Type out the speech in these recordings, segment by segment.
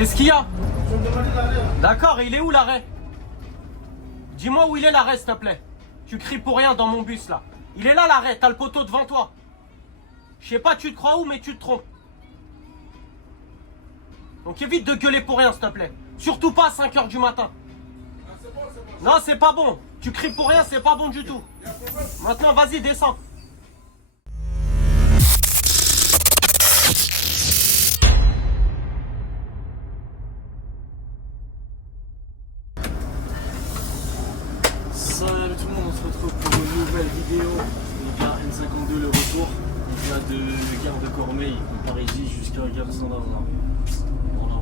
Qu'est-ce qu'il y a? D'accord, il est où l'arrêt? Dis-moi où il est l'arrêt, s'il te plaît. Tu cries pour rien dans mon bus là. Il est là l'arrêt, t'as le poteau devant toi. Je sais pas, tu te crois où, mais tu te trompes. Donc évite de gueuler pour rien, s'il te plaît. Surtout pas à 5 h du matin. Non, c'est pas bon. Tu cries pour rien, c'est pas bon du tout. Maintenant, vas-y, descends. Salut tout le monde, on se retrouve pour une nouvelle vidéo. Les gars, N52 le retour. On vient de gare de Cormeilles, en Parisie, jusqu'à gare Saint-Lazare. Voilà.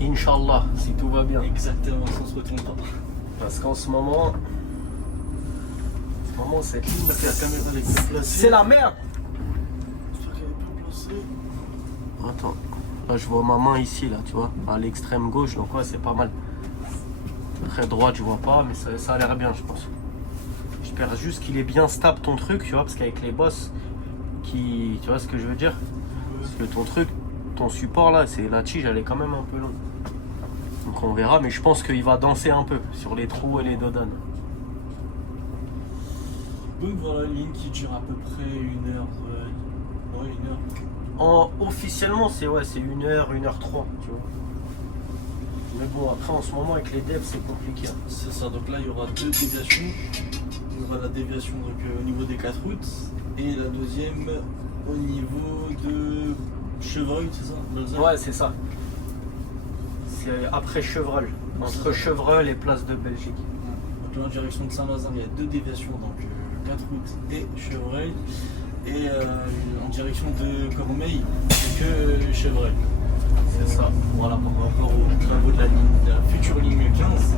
Inch'Allah, si tout va bien. Exactement, ça on se retourne pas. Parce qu'en ce moment, cette ligne, Parce que la caméra elle est bien placée. c'est la merde. J'espère qu'elle est bien placée. Attends, là je vois ma main ici, là, tu vois, à l'extrême gauche, donc ouais, c'est pas mal. Très droite, je vois pas, mais ça a l'air bien, je pense. J'espère juste qu'il est bien stable ton truc, tu vois, parce qu'avec les bosses, tu vois ce que je veux dire? Parce que ton truc, ton support là, c'est la tige, elle est quand même un peu longue. Donc on verra, mais je pense qu'il va danser un peu sur les trous et les dodanes. Donc voilà, une ligne qui dure à peu près 1 heure. Ouais, 1 heure. Officiellement, c'est 1 heure, 1h03, tu vois. Mais bon, après en ce moment avec les devs, c'est compliqué. Hein. C'est ça, donc là il y aura 2 déviations. Il y aura la déviation donc, au niveau des 4 routes et la deuxième au niveau de Chevreuil, c'est ça? Lausanne. Ouais, c'est ça. C'est après Chevreul. Entre Chevreul et Place de Belgique. Donc là en direction de Saint-Lazare, il y a 2 déviations, donc 4 routes et Chevreuil. Et en direction de Cormeilles, c'est que Chevreuil. C'est ça. Voilà, par rapport aux travaux de la future ligne 15.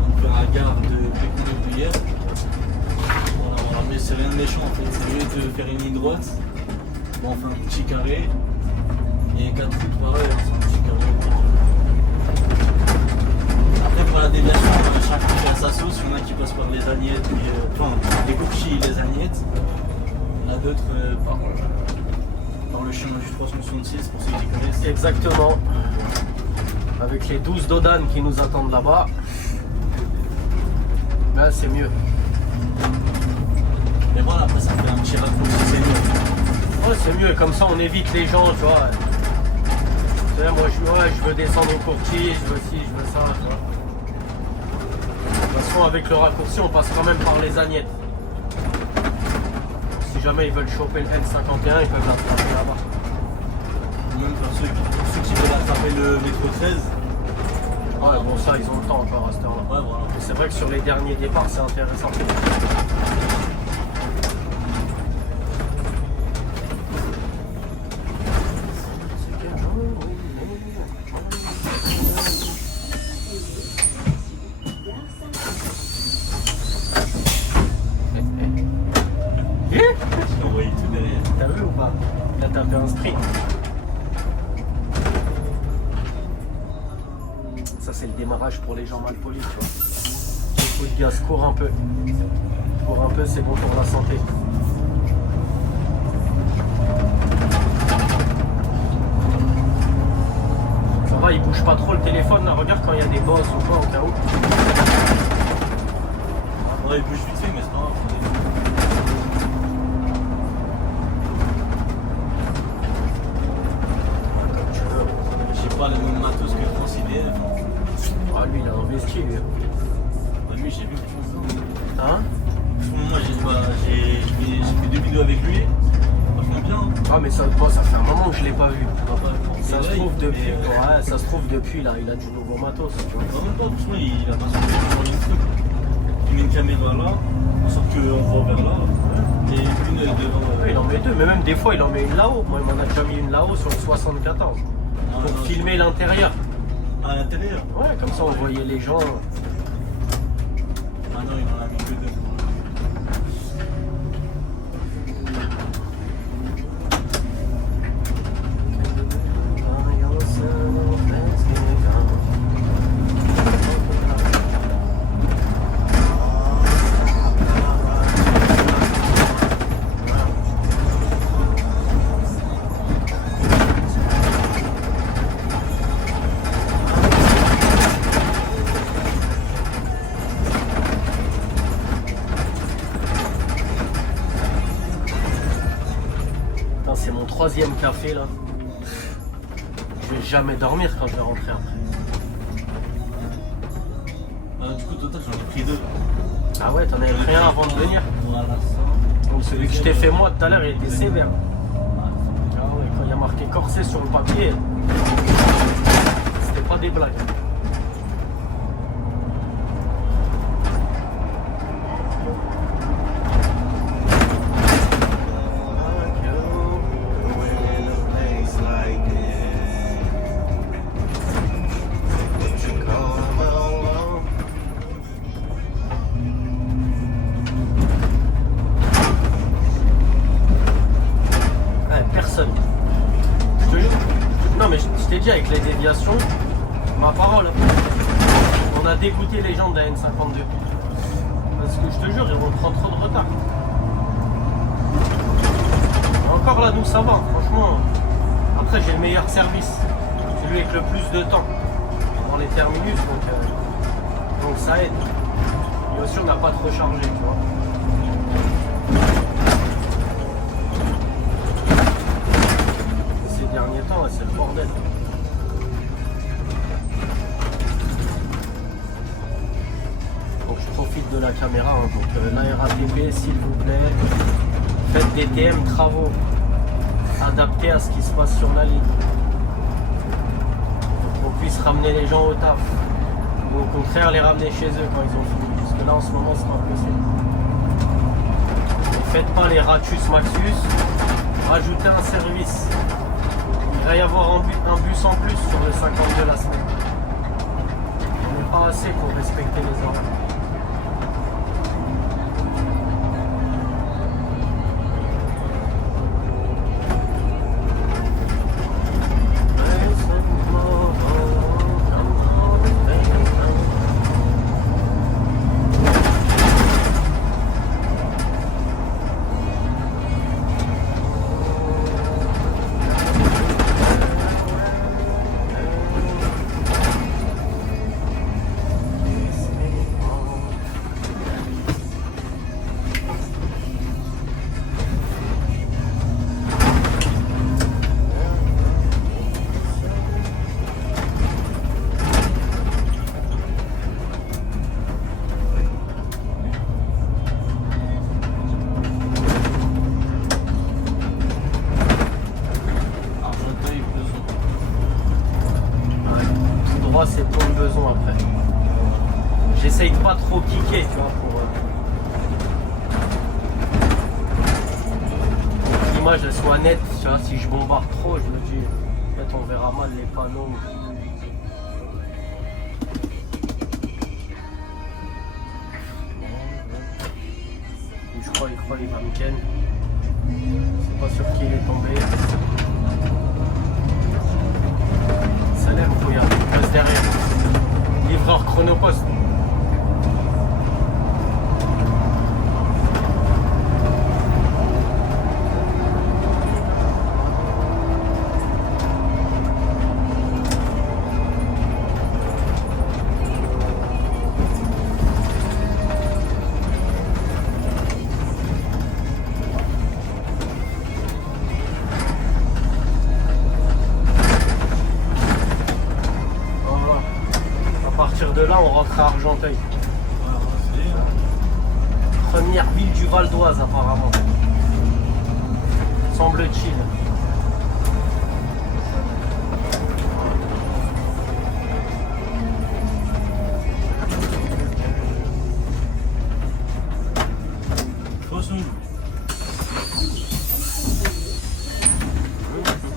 Donc à la gare de Bécoul-de-Bruyère. Voilà, mais c'est rien de méchant en fait, c'est mieux de faire une ligne droite. Bon, on fait un petit carré. Et 4 routes pareil, c'est un petit carré. Après pour la déviation, chaque route a sa sauce, il y en a qui passent par les Agnettes, enfin les Courchis et les Agnettes. Il y en a d'autres par le chemin du 366 pour ceux qui connaissent. Exactement. Avec les 12 dodanes qui nous attendent là-bas. Là, c'est mieux. Mais voilà, après ça fait un petit raccourci, c'est mieux. Ouais, c'est mieux, comme ça on évite les gens, tu vois. Tu sais, moi je veux descendre au courtier, je veux ci, je veux ça, tu vois. De toute façon, avec le raccourci, on passe quand même par les Agnettes. Si jamais ils veulent choper le N51, ils peuvent l'attraper là-bas. Même pour ceux qui veulent attraper le métro 13. Ouais, bon, ça, ils ont le temps encore à cette heure-là. Ouais, voilà. Mais c'est vrai que sur les derniers départs, c'est intéressant. J'ai envoyé tout derrière. T'as vu ou pas? Il a tapé un sprint. Ça, c'est le démarrage pour les gens mal polis, tu vois. Coup de gaz, cours un peu. Cours un peu, c'est bon pour la santé. Ça va, il bouge pas trop le téléphone là. Regarde quand il y a des bosses ou quoi, au cas où. Ouais, il bouge vite fait, mais c'est pas grave. Comme tu veux. J'ai pas le même matos que Transidf. Ah, lui, il a investi, lui. Lui, j'ai vu quelque chose. Hein? Moi, j'ai fait 2 vidéos avec lui. Franchement bien. Hein. Ah, mais ça fait un moment que je l'ai pas vu. Ça se là, trouve il- depuis. mais, Ouais, ça se trouve depuis là, il a du nouveau matos, tu vois. Vraiment pas, franchement, il a pas sorti sur une truc. Il met une caméra là, en sorte qu'on voit vers là, et une devant. Ouais, il en met deux, mais même des fois il en met une là-haut. Moi, il m'en a déjà mis une là-haut sur le 74. Ah, Pour non, filmer l'intérieur. à l'intérieur. Ouais, comme ça on voyait les gens. Ah non, il en a mis que 2. Putain, c'est mon 3e café là. Je vais jamais dormir quand je vais rentrer après. Du coup, total, j'en ai pris 2. Ah ouais, t'en avais pris un avant de venir. Voilà, ça. Donc celui que je t'ai fait moi tout à l'heure, il était sévère. Ah ouais, quand il y a marqué corset sur le papier, c'était pas des blagues. Personne. Je te jure. Non mais je t'ai dit avec les déviations, ma parole, on a dégoûté les gens de la N52. Parce que je te jure, ils vont prendre trop de retard. Et encore là, nous ça va, franchement. Après j'ai le meilleur service, celui avec le plus de temps dans les terminus, donc ça aide. Et aussi on n'a pas trop chargé, tu vois. Dernier temps, c'est le bordel. Donc je profite de la caméra. Donc la RATP, s'il vous plaît, faites des TM travaux adaptés à ce qui se passe sur la ligne. Pour qu'on puisse ramener les gens au taf. Ou au contraire les ramener chez eux quand ils ont fini. Parce que là en ce moment c'est pas possible. Ne faites pas les Ratus Maxus, rajoutez un service. Il va y avoir un bus en plus sur le 52 la semaine. On n'est pas assez pour respecter les horaires. C'est pour le besoin après. J'essaye de pas trop kicker, tu vois, pour que l'image elle soit nette. Tu vois, si je bombarde trop, je me dis, en fait, on verra mal les panneaux. Je crois qu'il va me ken. C'est pas sur qui il est tombé. Salem, regarde, il passe derrière. Livreur Chronopost. De là, on rentre à Argenteuil. Première ville du Val d'Oise, apparemment. Semble-t-il.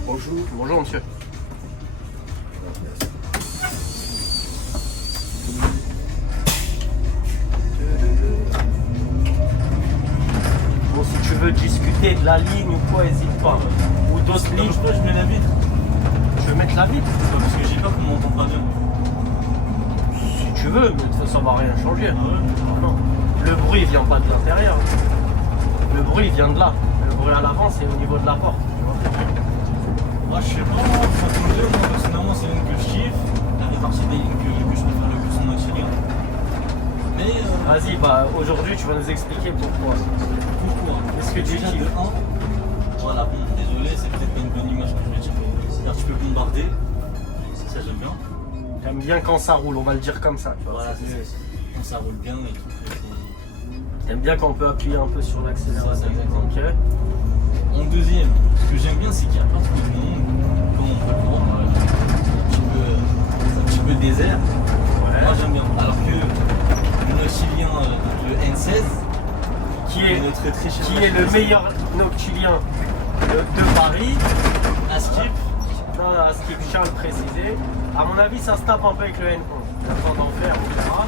Bonjour. Bonjour, monsieur. Si tu veux discuter de la ligne ou quoi, n'hésite pas. Ou d'autres lignes. Je mets la vitre. Je vais mettre la vitre. Parce que j'ai peur qu'on m'entende pas bien. Si tu veux, mais de toute façon, ça va rien changer. Ah ouais. Non. Le bruit vient pas de l'intérieur. Le bruit vient de là. Le bruit à l'avant, c'est au niveau de la porte. Moi, je sais pas, moi, personnellement, c'est une que je kiffe. La répartie des lignes que je préfère le plus en accéléré. Mais. Vas-y, bah aujourd'hui, tu vas nous expliquer pourquoi. Pourquoi? Est-ce que tu déjà kiffes? de 1, voilà, bon, désolé, peux bombarder. C'est ça, j'aime bien. T'aimes bien quand ça roule, on va le dire comme ça. Tu vois, Voilà, c'est- c'est quand ça roule bien et tout. T'aimes bien quand on peut appuyer un peu sur l'accélérateur. C'est ça, exactement. Ok. En deuxième, ce que j'aime bien, c'est qu'il n'y a pas trop de monde. Comme on peut le voir, c'est un petit peu désert. Moi, j'aime bien. Alors que le Noctilien, le N16, Qui est, notre très cher qui est le meilleur noctilien de Paris. à skip. Non, à ce qui Charles précisé. À mon avis, ça se tape un peu avec le N11. Attends d'en faire, on verra.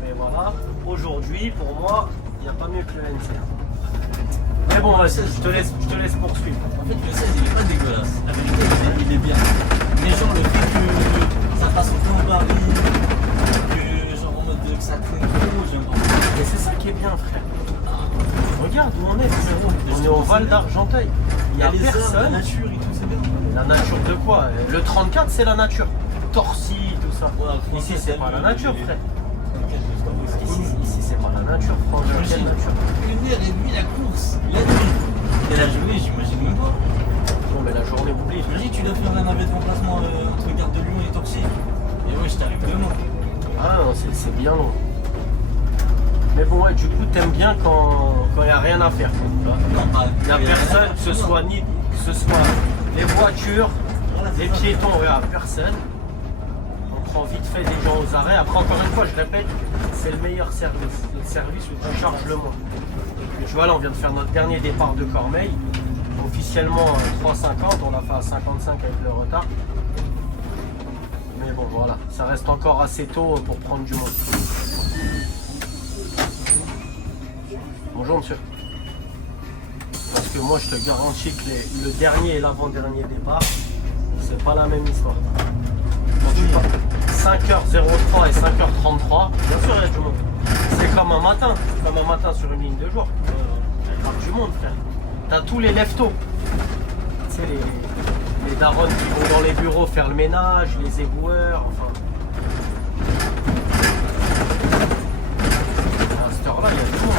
Mais voilà, aujourd'hui, pour moi, il n'y a pas mieux que le N16. Mais bon, vas-y, je te laisse poursuivre. En fait, le 16, il est pas dégueulasse. La vérité, il est bien. Mais genre, le fait que ça passe en plein Paris, que genre en mode que ça traîne trop, j'aime pas. Et c'est ça qui est bien, frère. Regarde où on est, frérot. On est au Val d'Argenteuil. Il n'y a les arbres, la personne. nature et tout, c'est bien. La nature de quoi? Le 34, c'est la nature. Torcy, tout ça. Ouais, Ici, c'est pas la nature, frère. Ici, Ici, c'est pas la nature, frangin. Quelle nature? 1h30 la course, la nuit. Et la journée, j'imagine même pas. Bon, mais la journée, oublie. J'imagine que tu dois faire la navette de remplacement entre Gare de Lyon et Torcy. Et ouais, je t'arrive demain. Ah non, c'est bien long. Mais bon, ouais, du coup, t'aimes bien quand il n'y a rien à faire. Tu vois. Non, pas. Il n'y a personne, que ce soit les voitures, Voilà, c'est les ça. piétons, regarde, personne. On prend vite fait des gens aux arrêts. Après, encore une fois, je répète, c'est le meilleur service. Le service où tu charges le moins. Tu vois, là, on vient de faire notre dernier départ de Cormeilles. Officiellement 3,50, on l'a fait à 55 avec le retard. Mais bon, voilà, ça reste encore assez tôt pour prendre du monde. Bonjour, monsieur. Parce que moi, je te garantis que le dernier et l'avant-dernier départ, c'est pas la même histoire. Quand tu pars 5h03 et 5h33, bien sûr, il y a du monde. C'est comme un matin sur une ligne de jour. Il y a du monde, frère. T'as tous les leftos. Tu sais, les darons qui vont dans les bureaux faire le ménage, les éboueurs, enfin. À cette heure-là, il y a du monde.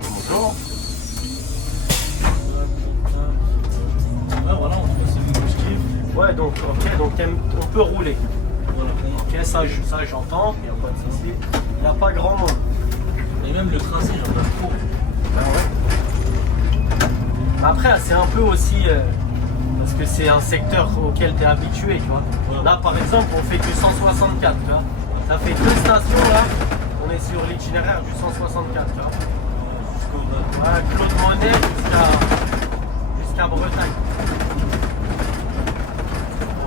Bonjour. Ouais, voilà, on trouve c'est le kiff. Ouais, donc, ok, donc on peut rouler. Voilà, pour moi. Ok, ça j'entends, il n'y a pas de souci. Il n'y a pas grand monde. Et même le tracé, j'en ai trop. Ben ouais. Après, c'est un peu aussi parce que c'est un secteur auquel tu es habitué, tu vois. Ouais. Là, par exemple, on fait du 164, tu vois. Ça fait 2 stations là. On est sur l'itinéraire du 164, tu vois. Voilà, Claude Monet jusqu'à Bretagne.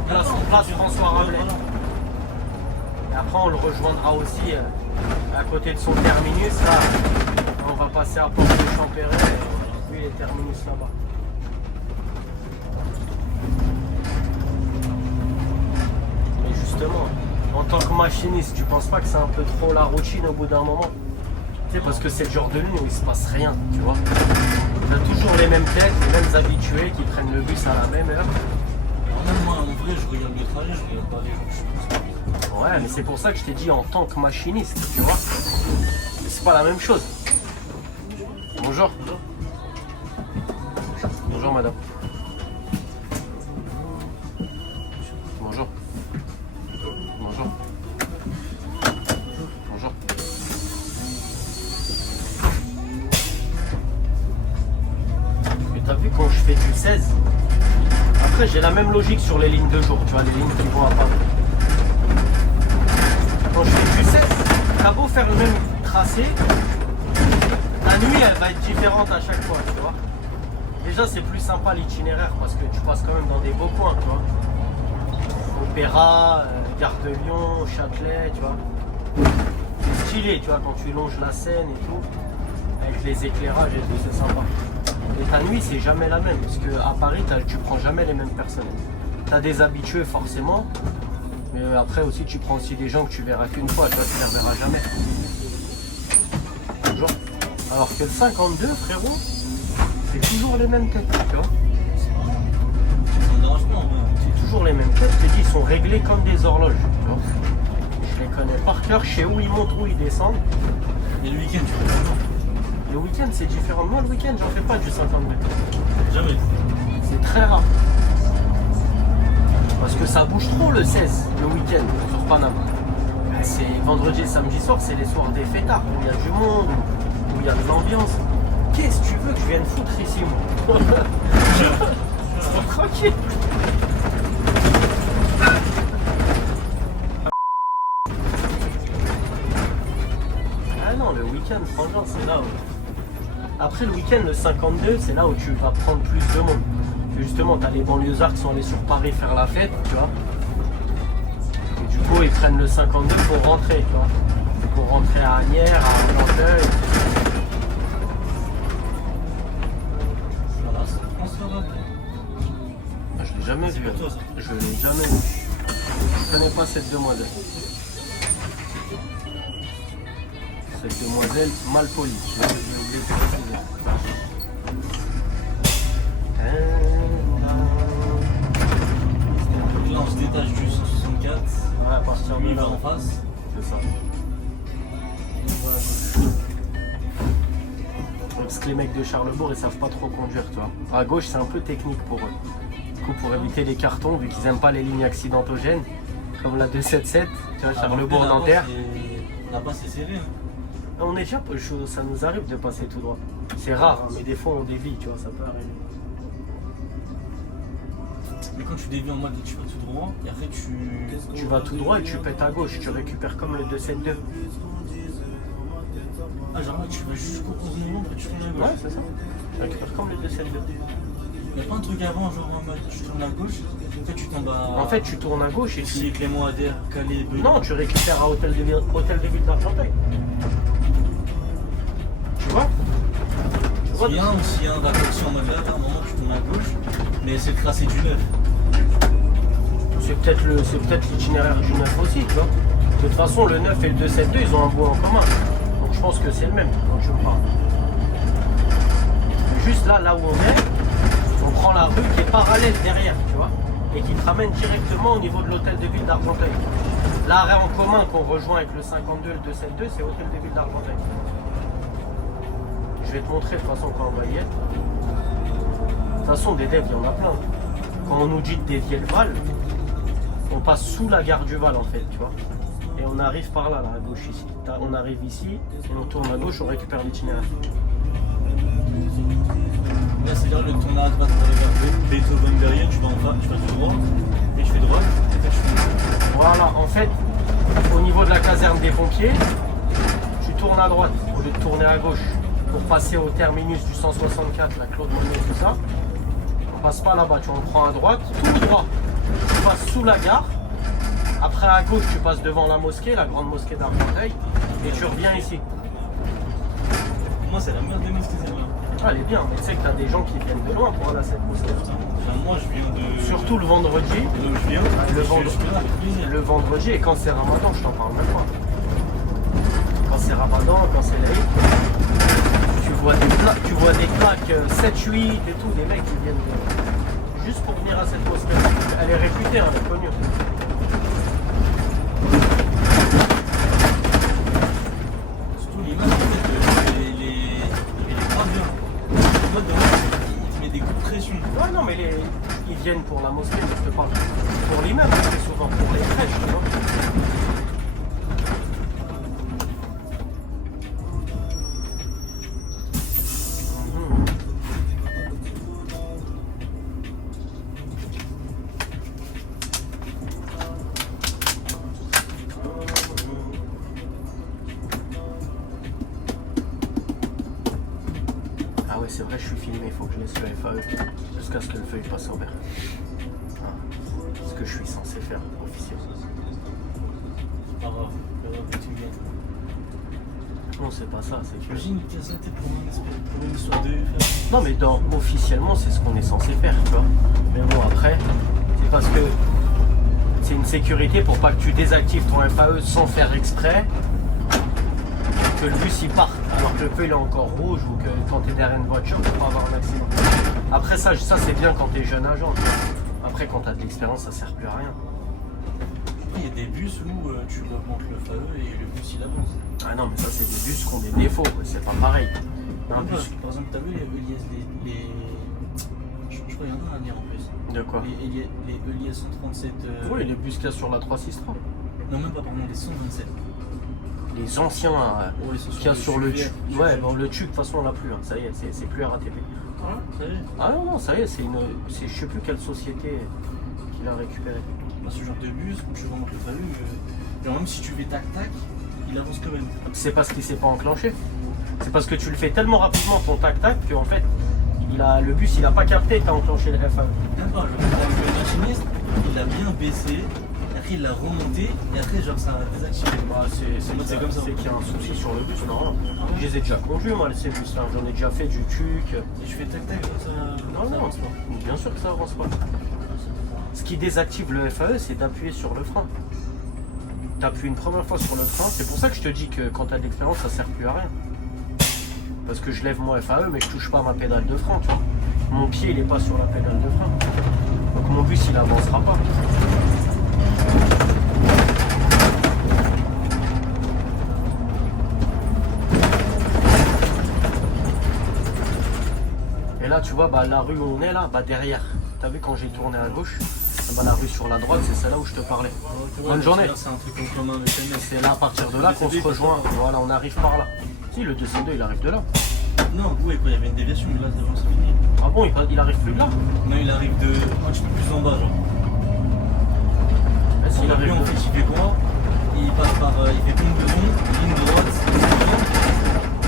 On place François Rabelais. Et après, on le rejoindra aussi à côté de son terminus. Là, on va passer à Porte de Champéret. Lui, il est terminus là-bas. Mais justement, en tant que machiniste, tu penses pas que c'est un peu trop la routine au bout d'un moment? Tu sais, parce que c'est le genre de ligne où il se passe rien, tu vois. On a toujours les mêmes têtes, les mêmes habitués qui prennent le bus à la même heure. Alors même moi, en vrai, je regarde le trajet, je regarde pas les gens, je suis plus. Ouais, mais c'est pour ça que je t'ai dit en tant que machiniste, tu vois. C'est pas la même chose. Bonjour. Bonjour madame. Bonjour. Bonjour. Bonjour. Mais t'as vu quand je fais du 16? Après j'ai la même logique sur les lignes de jour, tu vois, les lignes qui vont à Paris. Quand je fais du 16, t'as beau faire le même tracé, la nuit elle va être différente à chaque fois, tu vois. Déjà c'est plus sympa l'itinéraire parce que tu passes quand même dans des beaux coins, tu vois. Opéra, Gare de Lyon, Châtelet, tu vois. C'est stylé, tu vois, quand tu longes la Seine et tout, avec les éclairages et tout, c'est sympa. Et ta nuit c'est jamais la même parce qu'à Paris tu prends jamais les mêmes personnes. T'as des habitués forcément. Mais après aussi tu prends aussi des gens que tu verras qu'une fois, tu vois, tu les reverras jamais. Bonjour. Alors que le 52 frérot, c'est toujours les mêmes têtes, tu vois. Ça me dérange pas en vrai. toujours les mêmes clubs, je te dis, ils sont réglés comme des horloges. Tu vois. Je les connais par cœur, je sais où ils montent, où ils descendent. Et le week-end, tu fais comment? Le week-end, c'est différent. Moi, le week-end, j'en fais pas du 52. Jamais. C'est très rare. Parce que ça bouge trop le 16, le week-end, sur Paname. C'est vendredi et samedi soir, c'est les soirs des fêtards, où il y a du monde, où il y a de l'ambiance. Qu'est-ce que tu veux que je vienne foutre ici, moi? C'est tranquille. Ah non, le week-end, franchement, c'est là où... Après le week-end, le 52, c'est là où tu vas prendre plus de monde. Parce que justement, tu as les banlieusards qui sont allés sur Paris faire la fête, tu vois. Et du coup, ils prennent le 52 pour rentrer, tu vois. Pour rentrer à Agnières, à Blancheuil. Voilà, on se verra. Je l'ai jamais vu. pour toi, ça. Je l'ai jamais vu. Je connais pas cette demoiselle. Cette demoiselle mal polie. Je voulais préciser. Donc là, on se détache du 164. Ouais, à partir Lui, de il là. va en face. C'est ça. Parce que les mecs de Charlesbourg, ils savent pas trop conduire, tu vois. À gauche, c'est un peu technique pour eux. Du coup, pour éviter les cartons, vu qu'ils aiment pas les lignes accidentogènes, comme la 277, tu vois, Charlesbourg-Nanterre. Là-bas, c'est serré. Hein. On est déjà, ça nous arrive de passer tout droit. C'est rare, hein, mais des fois on dévie, tu vois, ça peut arriver. Mais quand tu dévies en mode tu vas tout droit, et après Tu vas tout droit et tu pètes à gauche, tu récupères comme le 272. Ah, genre là, tu vas jusqu'au 11 novembre et tu tournes à gauche. Ouais, c'est ça. Tu récupères comme le 272. Y'a pas un truc avant, genre en mode tu tournes à gauche, après tu tombes à. En fait, tu tournes à gauche et tu... Si Clément Adair, Calais, Beuil. Non, tu récupères à Hôtel de Ville d'Argenteuil. Tu vois? S'il y a un raccourci en mode là, à un moment tu tournes à gauche, mais c'est le tracé du 9. C'est peut-être l'itinéraire du 9 aussi, tu vois. De toute façon, le 9 et le 272, ils ont un bout en commun. Donc je pense que c'est le même quand je parle. Juste là où on est, on prend la rue qui est parallèle derrière, tu vois, et qui te ramène directement au niveau de l'hôtel de ville d'Argenteuil. L'arrêt en commun qu'on rejoint avec le 52 et le 272, c'est hôtel de ville d'Argenteuil. Je vais te montrer de toute façon quand on va y être. De toute façon, des devs, il y en a plein. Quand on nous dit de dévier le Val, on passe sous la gare du Val en fait, tu vois. Et on arrive par là, à gauche ici. On arrive ici, et on tourne à gauche, on récupère l'itinéraire. Là, c'est-à-dire le tourner à droite pour aller vers Beethoven-Berrier, tu vas en face, tu vas tout droit, et je fais droite, et après je fais. Voilà, en fait, au niveau de la caserne des pompiers, tu tournes à droite au lieu de tourner à gauche pour passer au terminus du 164, la Claude Monet, tout ça. On passe pas là-bas, tu vois, on prend à droite, tout droit. Tu passes sous la gare. Après à gauche, tu passes devant la mosquée, la grande mosquée d'Argenteuil, et tu reviens ici. Pour moi, c'est la meilleure des mosquées, c'est vrai. Ah, elle est bien, mais tu sais que tu as des gens qui viennent de loin pour aller à cette mosquée. Enfin, moi, je viens de. Surtout le vendredi. De où je viens. Le je vendredi. suis là, avec plaisir. Le vendredi, et quand c'est Ramadan, je t'en parle même pas. Quand c'est Ramadan, quand c'est l'Aïd, tu vois des plaques 7, 8 et tout, des mecs qui viennent juste pour venir à cette mosquée. Elle est réputée, hein, elle est connue. Surtout l'image, en fait, il est pas bien. En mode, il te met des coups de pression. Ouais, non, mais ils viennent pour la mosquée, mais je te parle pour l'immeuble, très souvent, pour les crèches, tu vois. Ah ouais, c'est vrai, je suis filmé, il faut que je laisse le FAE jusqu'à ce que le feuille passe en vert. Ah, ce que je suis censé faire officiellement. C'est pas grave, tu gagnes. Non, c'est pas ça, c'est que... Imagine une cassette pour une histoire de faire. Non, mais officiellement, c'est ce qu'on est censé faire, tu vois. Mais bon, après, c'est parce que c'est une sécurité pour pas que tu désactives ton FAE sans faire exprès, que le bus il parte, alors que le feu il est encore rouge ou que quand tu es derrière une voiture, tu peux pas avoir un accident. Après ça c'est bien quand tu es jeune agent. après, quand tu as de l'expérience, ça sert plus à rien. Il y a des bus où tu augmentes le FAE et le bus il avance. Ah non, mais ça, c'est des bus qui ont des défauts, quoi. C'est pas pareil. Un Par bus. exemple, t'as vu les Elias, je crois qu'il y en a un à lire en plus. De quoi? Les Elias 137. Oui, les bus qu'il y a sur la 363. Non, même pas, pardon, les 127. Les anciens Ouais, ce sont qu'il y a les sur le super- tube. Ouais, bon, le tube, de toute façon, on l'a plus. Hein. Ça y est, c'est plus RATP. Ah, ça y est. Ah non, non, ça y est, je sais plus quelle société qui l'a récupéré. Bah, ce genre de bus, quand tu remontes le FAE, genre même si tu fais tac-tac, il avance quand même. C'est parce qu'il s'est pas enclenché. C'est parce que tu le fais tellement rapidement ton tac-tac qu'en fait, le bus il a pas capté que t'as enclenché le FAE. Même pas, le machiniste, il a bien baissé, après il l'a remonté, et après genre ça a désactivé. Bah, C'est comme ça. C'est qu'il y a un souci sur le bus, non. Je les ai déjà conduits, moi, ces bus-là. J'en ai déjà fait du tuc. Et tu fais tac-tac, ça Non, avance pas. bien sûr que ça avance pas. Ce qui désactive le FAE, c'est d'appuyer sur le frein. Tu appuies une première fois sur le frein, c'est pour ça que je te dis que quand tu as de l'expérience, ça sert plus à rien. Parce que je lève mon FAE, mais je touche pas à ma pédale de frein, tu vois. Mon pied, il est pas sur la pédale de frein. Donc mon bus, il avancera pas. Et là, tu vois, bah, la rue où on est là, bah, derrière. T'as vu quand j'ai tourné à gauche, bah, la rue sur la droite, c'est celle-là où je te parlais. Bonne journée. C'est un truc en commun avec les mecs. C'est là, à partir de là, qu'on se rejoint. Voilà, on arrive par là. Si, le 2C2, il arrive de là. Non, oui, il y avait une déviation, mais là, c'est fini. Ah bon, il arrive plus de là? Non, il arrive de un petit peu plus en bas, genre. Bah, s'il Lui, arrive en de... fait, il fait droit, il passe par. Il fait plein de zones, ligne droite,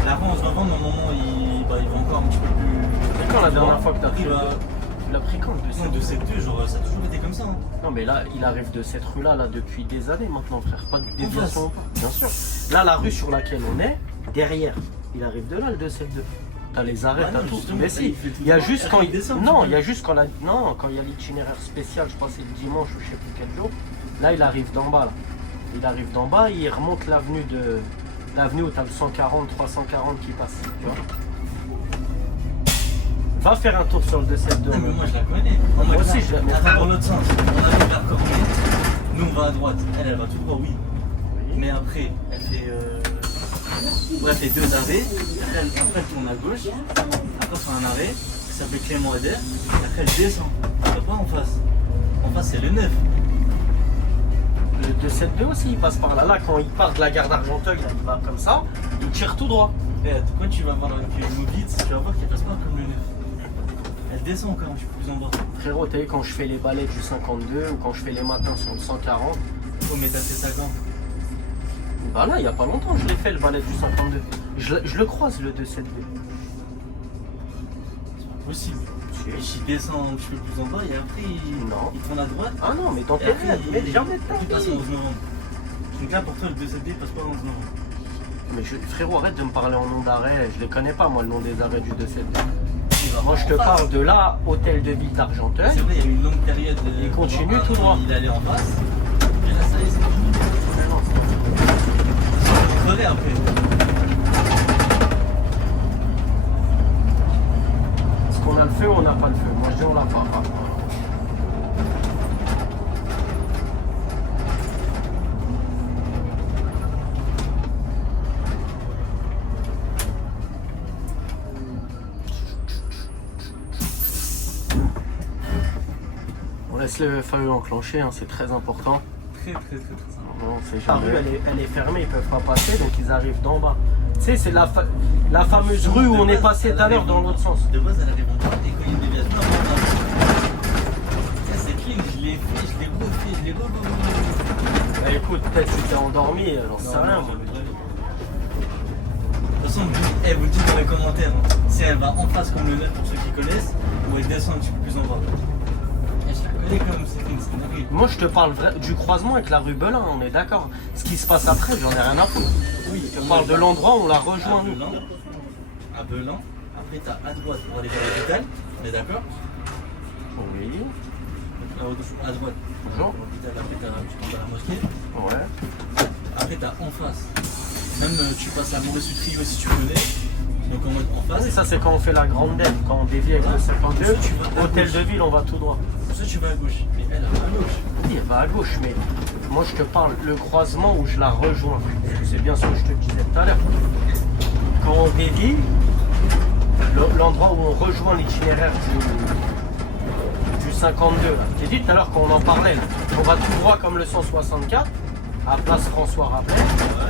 la rue, on se va vendre, mais à un moment, il va encore un petit peu plus. C'est quand la dernière fois que t'as pris Il le... va. Tu l'as pris quand le 2C2? Non, de cette rue, genre, ça a toujours été comme ça. Hein. Non, mais là, il arrive de cette rue-là là, depuis des années maintenant, frère. Pas de déviation. face. Bien sûr. Là, la rue sur laquelle on est, derrière, il arrive de là, le 2C2. T'as les arrêts, Bah t'as non, tout. justement, Mais ça, si, il fait tout il y a droit, juste après, quand il descend, non, tu il y a vois. juste quand quand il y a l'itinéraire spécial, je crois que c'est le dimanche ou je sais plus quel jour. Là, il arrive d'en bas. Là. Il arrive d'en bas, il remonte l'avenue où t'as le 140, 340 qui passe. Tu vois. Va faire un tour sur le 272. Non, mais moi, je la connais. Moi aussi, je la connais. Attends, dans l'autre sens. On arrive vers Cormier. Nous, on va à droite. Elle va tout droit, oui. Mais après, elle fait. Ouais, elle fait deux arrêts. Après, elle tourne à gauche. Après, elle fait un arrêt qui s'appelle Clément Eder. Et après, elle descend. Elle va pas en face. En face, c'est le 9. Le 272 aussi, il passe par là. Là, quand il part de la gare d'Argenteuil, là, il va comme ça, il tire tout droit. Et quand tu vas voir avec Mobitz, tu vas voir qu'elle passe pas comme le 9. Elle descend encore un petit peu plus en bas. Frérot, t'as vu quand je fais les balais du 52 ou quand je fais les matins sur le 140, Oh, mais t'as fait ça quand? bah là, il y a pas longtemps, je l'ai fait le balai du 52. Je le croise le 272. C'est pas possible. Si. Et il descend un petit peu plus en bas et après Non. il tourne à droite. Ah non, mais dans Et tes après, rêves, mais jamais de ta il passe en vie. 11 novembre. Donc là, pour toi, le 2CD passe pas en 11 novembre. Mais frérot, arrête de me parler en nom d'arrêt. Je les connais pas, moi, le nom des arrêts du 272. Il va Moi, je te en face. parle de là, hôtel de ville d'Argenteuil. C'est vrai, il y a eu une longue période. Il continue pendant un tout an, droit. Il allait en face. Et là, ça y est, c'est fini. Il crever après. Est-ce qu'on a le feu ou on n'a pas le feu? Moi, je dis on l'a pas. On laisse le FAE enclenché, hein, c'est très important. Très simple. Bon, la rue elle est fermée, ils peuvent pas passer, donc ils arrivent d'en bas. Tu sais, c'est la fameuse rue où on est passé tout à l'heure dans l'autre sens. De base, elle arrive en droite et quand il y a une déviation, ça c'est clean, je l'ai fait, je l'ai refait, je l'ai refait. Bah écoute, peut-être que tu t'es endormi, j'en sais rien. moi. De toute façon, vous dites dans les commentaires hein, si elle va en face comme le 9 pour ceux qui connaissent ou elle descend un petit peu plus en bas. Et je la connais comme c'est une scénario. Moi je te parle du croisement avec la rue Belin, on est d'accord. Ce qui se passe après, j'en ai rien à foutre. Oui, Je te parle de l'endroit où on la rejoint nous. À Belin, après t'as à droite pour aller vers l'hôpital, on est d'accord? Oui, À droite, Bonjour. l'hôpital, après t'as la mosquée. ouais. Après t'as en face, même tu passes à Maurice-Utrio si tu connais, donc en mode en Ah face. oui, ça c'est quand on fait la grande dème, quand on dévie avec le 52, Tu vas à hôtel gauche. de ville, on va tout droit. ça tu vas à gauche. Mais elle va à gauche. Oui, elle va à gauche, mais moi je te parle le croisement où je la rejoins. C'est bien ce que je te disais tout à l'heure. Quand on dévie, l'endroit où on rejoint l'itinéraire du 52, là. J'ai dit tout à l'heure qu'on en parlait, là. On va tout droit comme le 164, à place François Rabelais,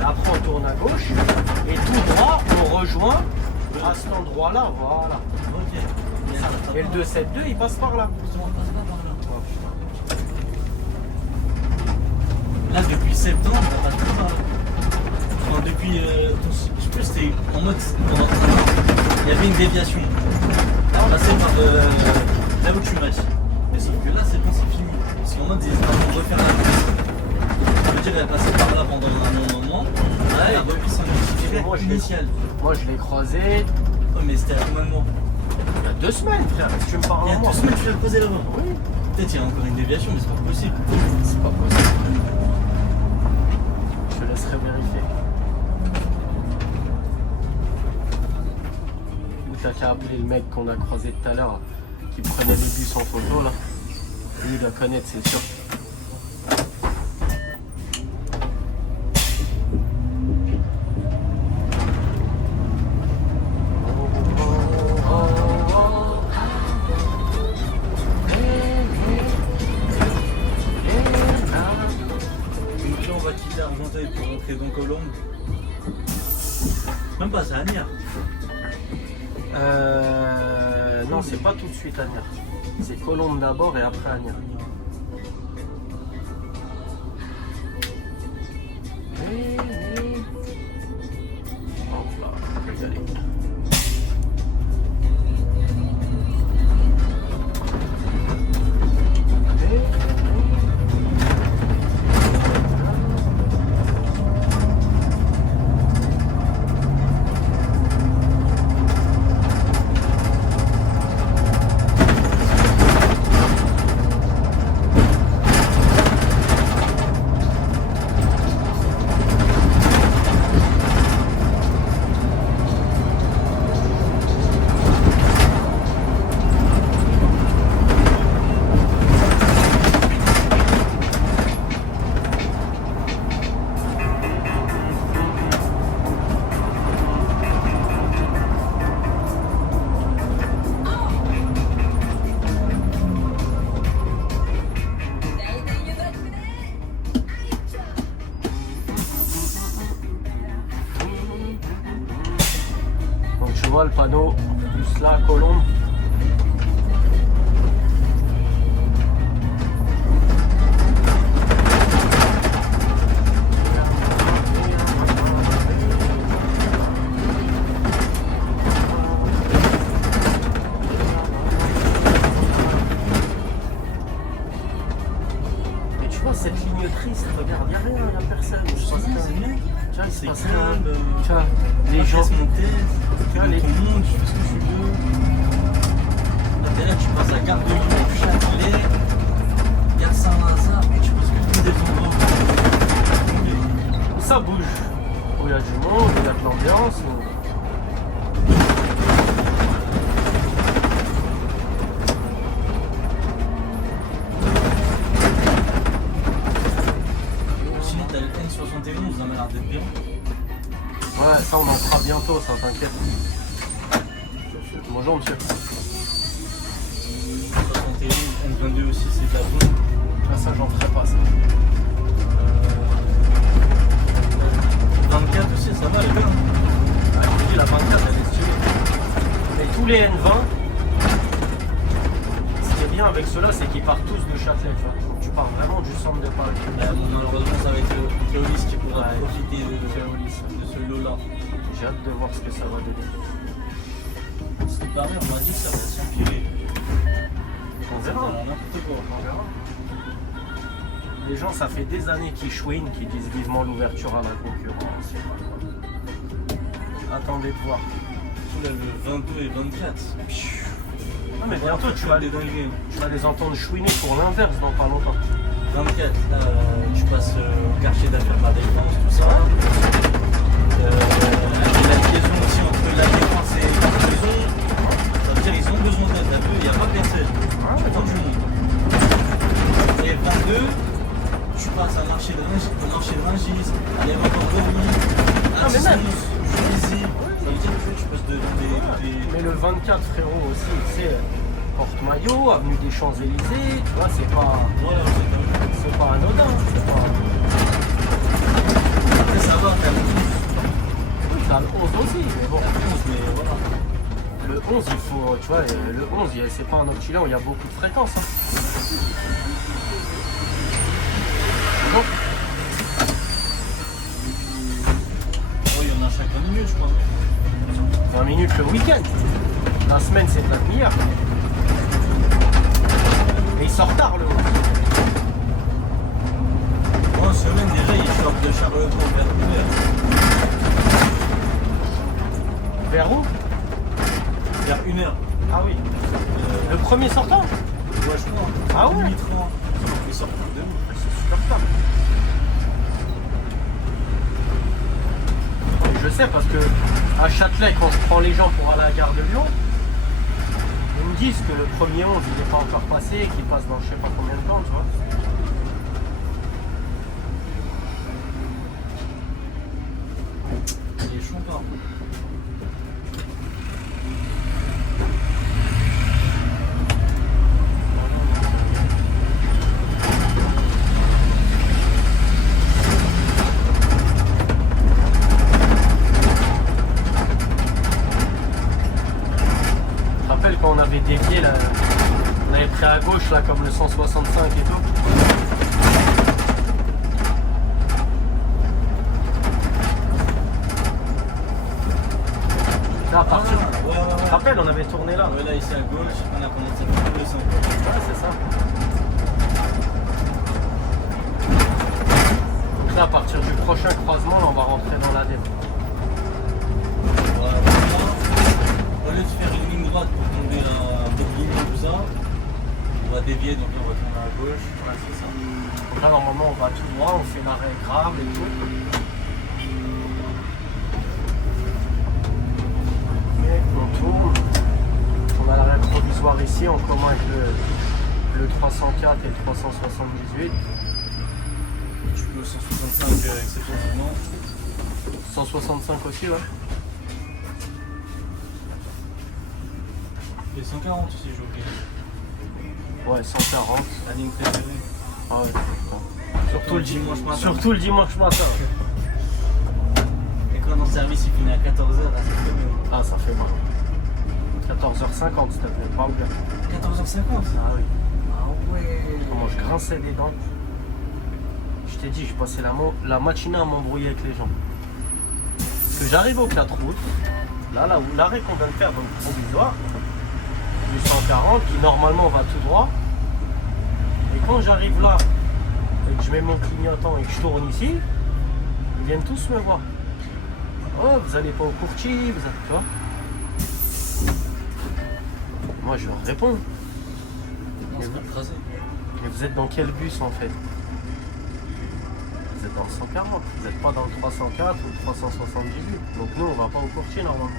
après on tourne à gauche, et tout droit on rejoint à cet endroit-là, voilà. Ok. Et le 272 il passe par là. Là, depuis septembre, on passe pas par là. Enfin, depuis. Je sais plus, c'était en mode. Il y avait une déviation. Elle passait par là où tu m'as dit. Mais sauf que là, c'est bon, c'est fini. Parce qu'en mode, ils sont en train de refaire la piste. Ça veut dire qu'elle est passée par là pendant un moment. Là, elle a revu son itinéraire initial. Moi je l'ai croisé Oh, mais c'était à combien de mois? il y a 2 semaines, frère. Est-ce que tu me parles Il y a en moi? 2 semaines, tu l'as posé là-bas. Oui. Peut-être qu'il y a encore une déviation, mais c'est pas possible. C'est pas possible. Je te laisserai vérifier. Ou t'as qu'à appeler le mec qu'on a croisé tout à l'heure, qui prenait les bus en photo là. Lui il doit connaître, c'est sûr. Donc là, on va quitter Argenteuil pour rentrer dans Colombes. Même pas, c'est à Agnières. Non, c'est pas tout de suite Agnières. C'est Colombes d'abord et après Agnières. Hop là, je vais y aller. Donc tu vois le panneau, plus là, Colombes. Et tu vois cette ligne triste, regarde, il n'y a rien, il n'y a personne. Je pense que C'est bien. tu vois, il se C'est passe calme. rien. Tu vois, les gens. Mon tête, Tu vois, dans les- ton monde, je fais ce que tu veux. Là, t'es là, tu passes à Gare de Lyon, Châtelet, Gare Saint-Lazare, et tu passes que des endroits. Ça bouge. Où il y a du monde, où il y a de l'ambiance. Sinon, t'as le N71, ça m'a l'air d'être bien. Ouais, ça on en fera bientôt, ça t'inquiète. Bonjour monsieur. 71, N22 aussi, c'est de la zone. Ah, ça j'en ferai pas ça. 24 aussi, ça va, les gars. Ah, je dis, la 24 elle est stylée. Mais tous les N20, ce qui est bien avec ceux-là, c'est qu'ils partent tous de Châtelet, tu vois. Donc, tu pars vraiment du centre de Paris. Bon, malheureusement, ça va être Théolis qui pourra Ouais. profiter de ce lot-là. J'ai hâte de voir ce que ça va donner. Ce qui paraît, on m'a dit que ça va s'empirer. On verra. N'importe quoi. On verra. Les gens, ça fait des années qu'ils chouinent, qu'ils disent vivement l'ouverture à la concurrence. Attendez de voir. Là, le 22 et 24. Non mais bientôt tu vas des dingueries. tu vas les entendre chouiner pour l'inverse dans pas longtemps. 24, là, tu passes au quartier d'affaires La Défense, tout ça. La liaison aussi entre La Défense et la maison. Ça veut dire qu'ils ont besoin d'aide. T'as vu, il n'y a pas personne. Ouais, Attends du monde. porte maillot, avenue des Champs-Élysées, tu vois, c'est pas anodin. Après, ça va, t'as le 11. Oui, t'as le 11 aussi, mais bon. T'as le 11, mais voilà. Le 11, il faut, tu vois, le 11, c'est pas un oscillant où il y a beaucoup de fréquences. Hein. Non. Oh, il y en a chaque 20 minutes, je crois. 20 minutes le week-end. La semaine, c'est de la demi-heure. Et il sort tard le 11. En semaine, déjà, il sort de Charleroi vers 1h. Vers où? Vers 1h. Ah oui. Le premier sortant? Ouais, je crois. Ah ouais? 8h30. Il sort de où? C'est super tard. Je sais parce que à Châtelet, quand je prends les gens pour aller à la gare de Lyon, ils me disent que le premier 11 il n'est pas encore passé et qu'il passe dans je sais pas combien de temps, tu vois. Il est chaud pas. Quand on avait dévié là, on avait pris à gauche là comme le 165 et tout. Là, à partir. Ouais. Tu te rappelles, on avait tourné là. Ouais, là, ici à gauche, on a pendant 7 minutes, Ouais, c'est ça. Donc là, à partir du prochain croisement, là, on va rentrer dans la dette. Voilà. Au lieu de faire une ligne droite pour tomber à Bourguignon, tout ça, on va dévier, donc là on va tourner à gauche. Ouais, c'est ça. Donc là, normalement, on va tout droit, on fait l'arrêt grave et tout. Et on tourne. On a l'arrêt provisoire ici, en commun avec le 304 et le 378. Tu peux 165 exceptionnellement. 165 aussi, ouais. Et 140 aussi, j'ai oublié. Ouais, 140. La ligne préférée. Ah ouais. Surtout le dimanche matin. Surtout le dimanche matin. Et quand on service il finit à 14h, là, ça fait mieux. Ah, ça fait mal. 14h50, s'il te plaît, pas oublier. 14h50. Ah oui. Ah ouais. Comment je grinçais des dents. Je t'ai dit, je passais la matinée à m'embrouiller avec les gens. Parce que j'arrive au 4 août, là où l'arrêt qu'on vient de faire, donc provisoire, du 140, qui normalement va tout droit. Et quand j'arrive là, et que je mets mon clignotant et que je tourne ici, ils viennent tous me voir. Oh, vous allez pas au courtier, vous êtes, tu vois. Moi, je leur réponds. On se fait écraser. Mais vous êtes dans quel bus en fait? Vous êtes dans le 140, vous n'êtes pas dans le 304 ou le 378. Donc nous, on va pas au courtier normalement.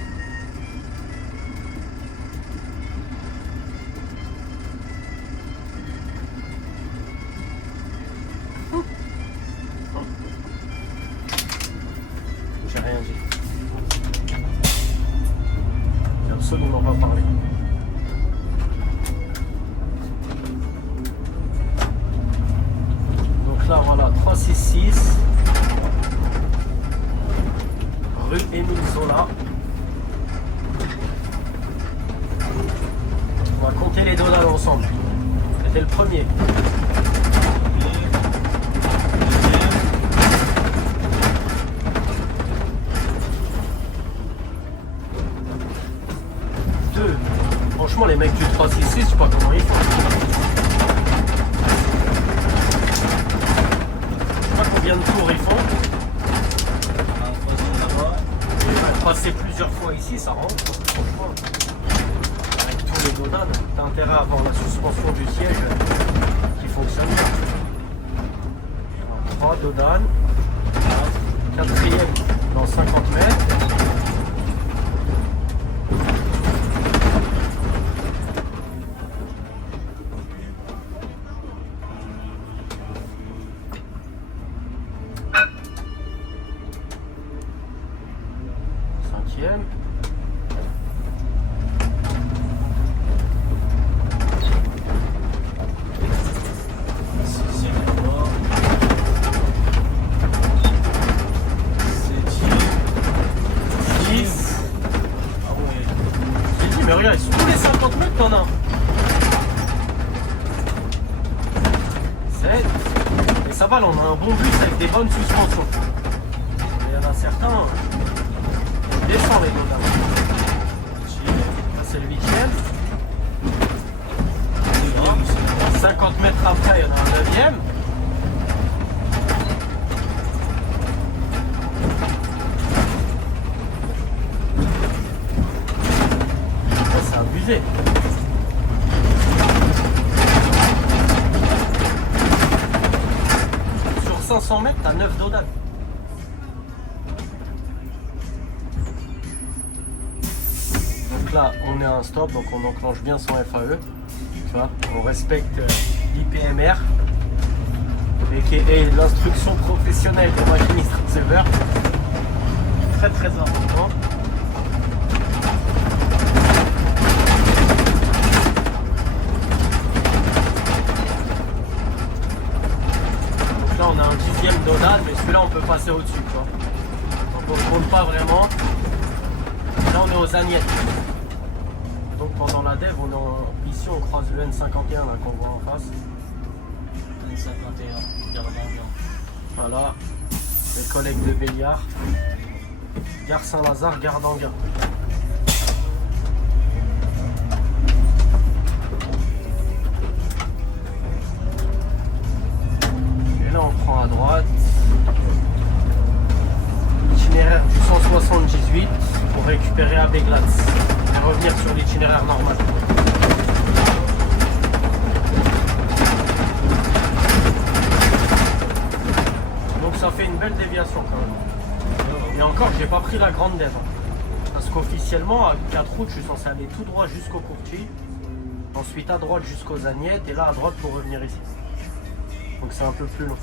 J'ai rien dit. J'ai absolument pas parlé. Donc là, voilà, 366 rue Émile Zola. On va compter les dollars ensemble. C'était le premier. Deux. Franchement, les mecs du 366, je sais pas comment ils font. Je sais pas combien de tours ils font. Un troisième là-bas. Et passer plusieurs fois ici, ça rentre. Franchement, avec tous les dodanes, t'as intérêt à avoir la suspension du siège qui fonctionne. 3 dodanes. Quatrième dans 50 mètres. Cinquième. ça va, là, on a un bon bus avec des bonnes suspensions. Il y en a certains, ils descendent les dodanes. Ça, c'est le 8e. 50 mètres après, il y en a un 9e. C'est abusé. Sur 500 mètres, t'as 9 dodanes. Donc là, on est à un stop, donc on enclenche bien son FAE. Tu vois, on respecte l'IPMR, qui est l'instruction professionnelle de machiniste receveur. Très très important. Donc là, on a un 10e dodane, mais celui-là, on peut passer au-dessus. Donc on ne compte pas vraiment. Là, on est aux agnettes. Donc pendant la dev, ici on croise le N51 là qu'on voit en face. N51, Gardanga. Voilà, les collègues de Béliard. Gare Saint-Lazare, Gardanga. Et là on prend à droite. Itinéraire du 178 pour récupérer à Beglatz. Et revenir sur l'itinéraire normal. Donc ça fait une belle déviation quand même. Et encore, j'ai pas pris la grande dev. Parce qu'officiellement, à 4 routes, je suis censé aller tout droit jusqu'au Courtis. Ensuite à droite jusqu'aux Agnettes. Et là à droite pour revenir ici. Donc c'est un peu plus long.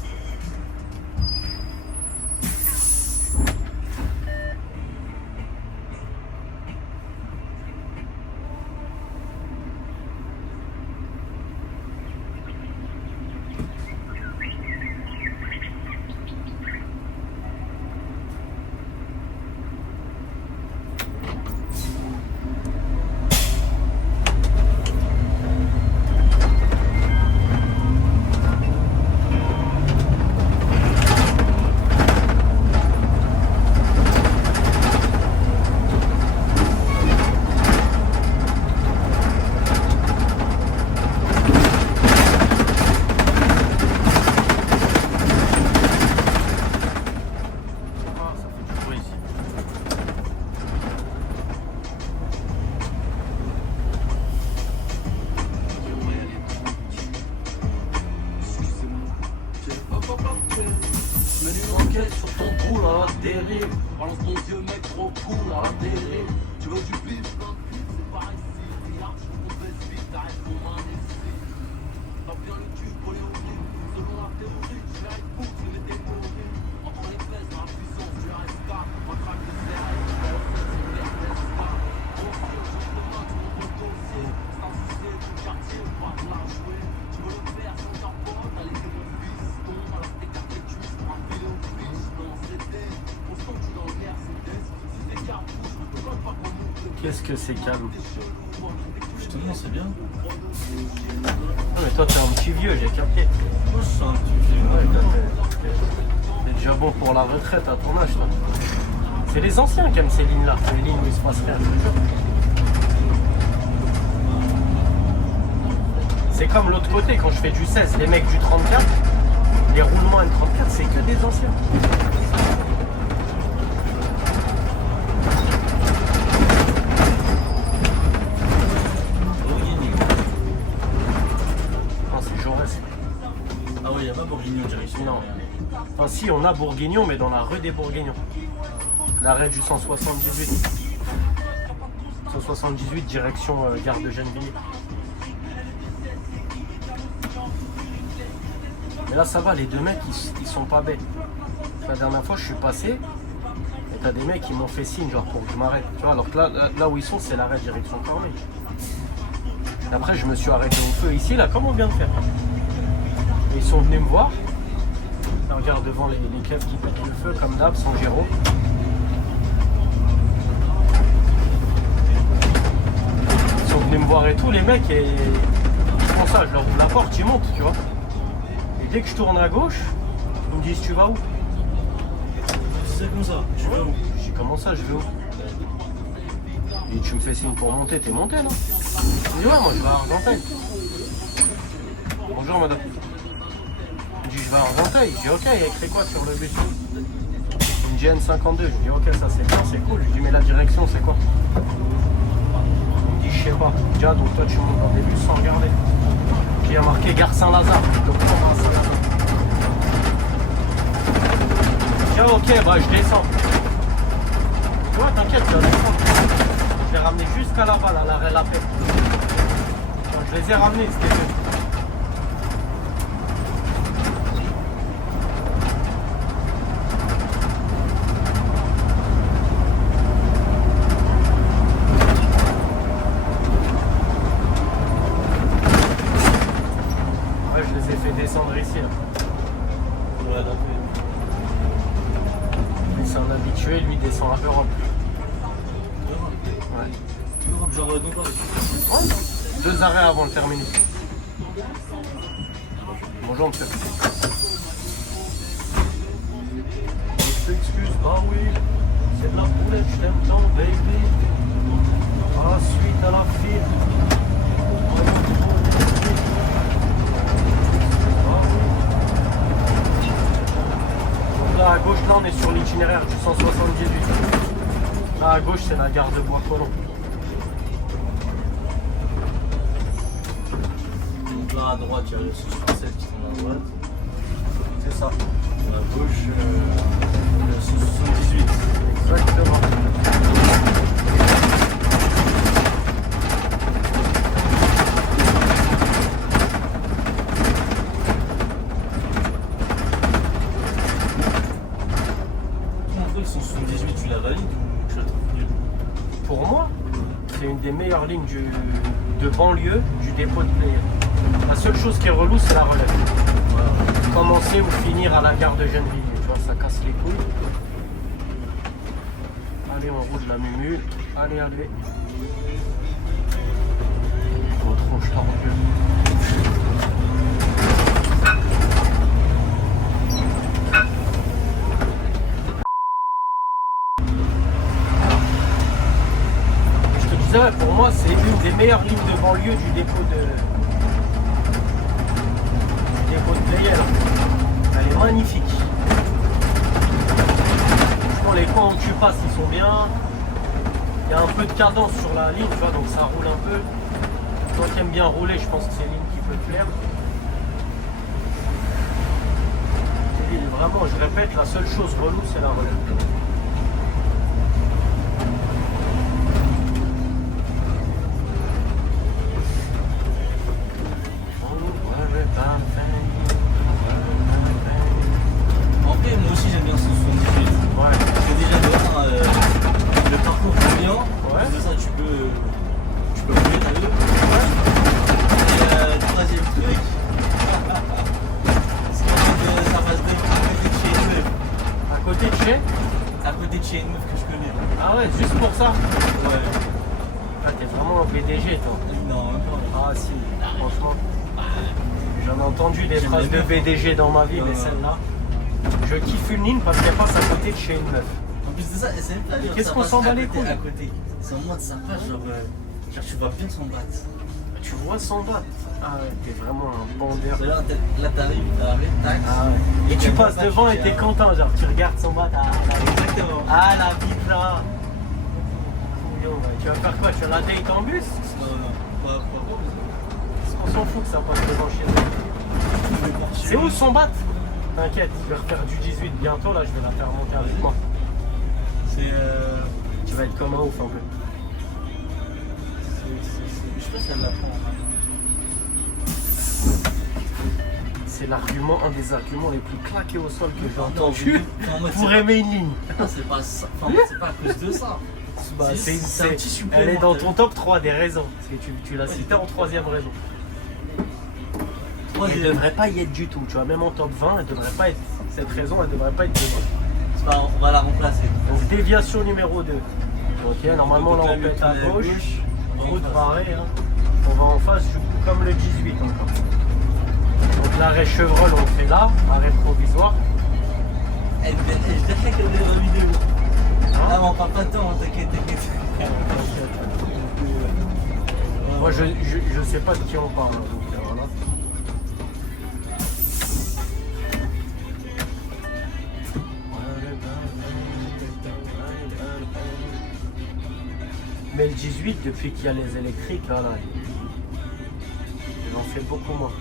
Sur ton boule à l'atterrir. Balance ton vieux mec trop cool à l'atterrir. Tu veux du bif? C'est par ici. Regarde, je te baisse vite. T'arrêtes pour main ici. T'as bien le cul collé au nez. Selon la théorie, tu la écoutes, tu mets tes théories. Entends les fesses dans la puissance du resta. Retraque le serré. Gros sur justement, tu montes le dossier. C'est un succès du quartier, pas de la jouer. Tu veux le faire sans ta pote, allez, c'est mon fils. Tombe alors t'écartes les cuisses pour un filet au fiche. Qu'est-ce que c'est calme? Justement, c'est bien. Non mais toi t'es un petit vieux, j'ai capté. Moi, je suis un petit vieux. T'es déjà bon pour la retraite à ton âge toi. C'est les anciens qui aiment ces lignes là, les lignes où il se passe rien. C'est comme l'autre côté quand je fais du 16, les mecs du 34, les roulements N34 c'est que des anciens. Non. Enfin si, on a Bourguignon, mais dans la rue des Bourguignons. L'arrêt du 178. 178, direction gare de Gennevilliers. Mais là ça va, les deux mecs, ils sont pas bêtes. La dernière fois, je suis passé, et t'as des mecs qui m'ont fait signe, genre pour que je m'arrête. Tu vois, alors que là où ils sont, c'est l'arrêt direction Cormeilles. Après, je me suis arrêté au feu ici, là, comme on vient de faire. Et ils sont venus me voir. Là, regarde devant les keufs qui pètent le feu, comme d'hab, sans gyro. Ils sont venus me voir et tout, les mecs, et ils font ça, je leur ouvre la porte, ils montent, tu vois. Et dès que je tourne à gauche, Ils me disent tu vas où? C'est comme ça, tu vas où? Je dis comment ça, je vais où? Et tu me fais signe pour monter, t'es monté non? Il me dit ouais, moi je vais à Argenteuil. Bonjour madame. Il me dit je vais à Argenteuil. Je dis ok, il y a écrit quoi sur le bus? Il me dit N52. Je dis ok, ça c'est bien, c'est cool. Je dis mais la direction c'est quoi? Il me dit je sais pas. Je dis ah donc toi tu montes dans des bus sans regarder. Il y a marqué Gare Saint-Lazare. Donc on va à Saint-Lazare. Je dis ah ok, bah je descends. Tu vois, t'inquiète, je vais descendre. Je l'ai ramené jusqu'à là-bas, là, l'arrêt La Paix. Je les ai ramenés, c'était deux. Ouais, je les ai fait descendre ici. Là. Ouais, La Paix. Lui, c'est un habitué, lui descend à Europe. Ouais. Europe, genre donc Ouais. 2 arrêts avant le terminus. Bonjour monsieur. On s'excuse, ah oui, c'est de la poulette, je t'aime tant, baby. Ah, suite à la file. Ah oui. Donc là à gauche, là on est sur l'itinéraire du 178. Là à gauche, c'est la gare de Bois-Colombes. Donc là à droite, il y a le 67 qui sont à droite. C'est ça. À gauche, le 78. Exactement. Ils sont 78, tu la valides ou tu la trouves nulle? Pour moi, c'est une des meilleures lignes de banlieue du dépôt de Playa. La seule chose qui est relou, c'est la relève. Ouais. Commencer ou finir à la gare de Gennevilliers, tu vois, ça casse les couilles. Allez, on roule la mumu. Allez, allez. Oh, trop, je t'en recule. Je te disais, ouais, pour moi, c'est une des meilleures lignes de banlieue du dépôt de Playa, là. Elle est magnifique. Franchement, les coins où tu passes, ils sont bien. Il y a un peu de cadence sur la ligne, tu vois, donc ça roule un peu. Toi qui aimes bien rouler, je pense que c'est une ligne qui peut te plaire. Et vraiment, je répète, la seule chose relou, c'est la relève. En vrai, moi aussi j'aime bien ce 78. Ouais. Parce que déjà de un, le parcours est bien. Ouais. De ça, tu peux rouler, t'as vu. Et troisième truc, c'est que ça passe à côté de chez une meuf. À côté de chez? À côté de chez une meuf que je connais. Ah ouais, juste pour ça? Ouais. Ah, t'es vraiment un BDG, toi. Non, même pas. Ah si, franchement. J'en ai entendu des phrases de BDG dans ma vie, mais celle-là. Je kiffe une ligne parce qu'elle passe à côté de chez une meuf. En plus de ça, c'est même pas dire Qu'est-ce ça qu'on passe s'en bat à les côté, couilles? à côté. C'est en mode ça passe, genre tu vois bien son battre. Tu vois sans battre. Ah ouais, t'es vraiment un bandeur. Là t'arrives, tac. Ah ouais. Et tu passes devant et t'es content, genre tu regardes son battre. Exactement. Ah la bite là. Couillon, ouais. Tu vas faire quoi? Tu vas la date en bus? Non, pas On s'en fout que ça passe devant chez nous. C'est où son bat? T'inquiète, je vais refaire du 18 bientôt, là je vais la faire monter avec moi. C'est Tu vas être comme un ouf un peu. je sais pas si elle l'apprend. C'est l'argument, un des arguments les plus claqués au sol que j'ai Attends, entendu en mode, pour c'est aimer une ligne. pas- non, c'est pas ça. Enfin, c'est pas à cause de ça. Bah, C'est un petit supplément. elle est dans ton top 3 des raisons. Parce que tu l'as cité en troisième raison. Elle ne devrait pas y être du tout, tu vois, même en top 20, elle devrait pas être. Cette raison, elle devrait pas être dedans. C'est pas, on va la remplacer. Donc déviation numéro 2. Ok, normalement là on pète à gauche, route barrée, hein. On va en face du coup comme le 18 encore. Donc l'arrêt Chevreul on le fait là, arrêt provisoire. Je t'ai fait la vidéo. Ah, on parle pas de temps, t'inquiète. Moi, je sais pas de qui on parle. Donc, voilà. Mais le 18, depuis qu'il y a les électriques, là, ils en fait beaucoup moins.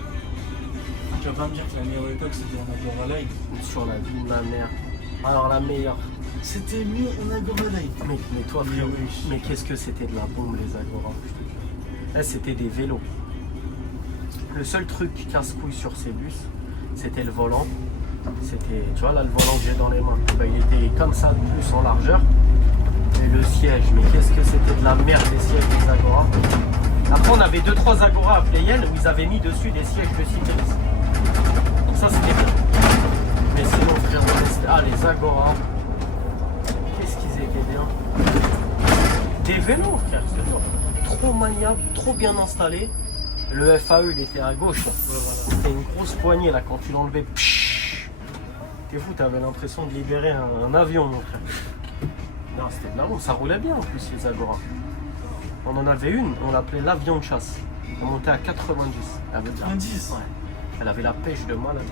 Tu vas pas me dire que la meilleure époque c'était en Agora Live? Sur la vie de ma mère. Alors la meilleure. C'était mieux en Agora Live. Mais toi, frérot, mais qu'est-ce que c'était de la bombe, les Agora? Là, c'était des vélos. Le seul truc casse-couille sur ces bus, c'était le volant. C'était, tu vois, là, le volant que j'ai dans les mains. Ben, il était comme ça de plus en largeur. Et le siège, mais qu'est-ce que c'était de la merde, les sièges des Agora. Après, on avait 2-3 Agora à Playel où ils avaient mis dessus des sièges de cyclistes. Donc ça, c'était bien. Mais sinon, frère, les Agora, qu'est-ce qu'ils étaient bien. Des vélos, frère, c'est sûr. Trop maniable, trop bien installé. Le FAE, il était à gauche. Là. Ouais, voilà. C'était une grosse poignée, là, quand tu l'enlevais. T'es fou, t'avais l'impression de libérer un avion, mon frère. Non, c'était de la roue, ça roulait bien en plus, les Agora. On en avait une, on l'appelait l'avion de chasse. On montait à 90. Elle avait de la... 90. Ouais. Elle avait la pêche de malade.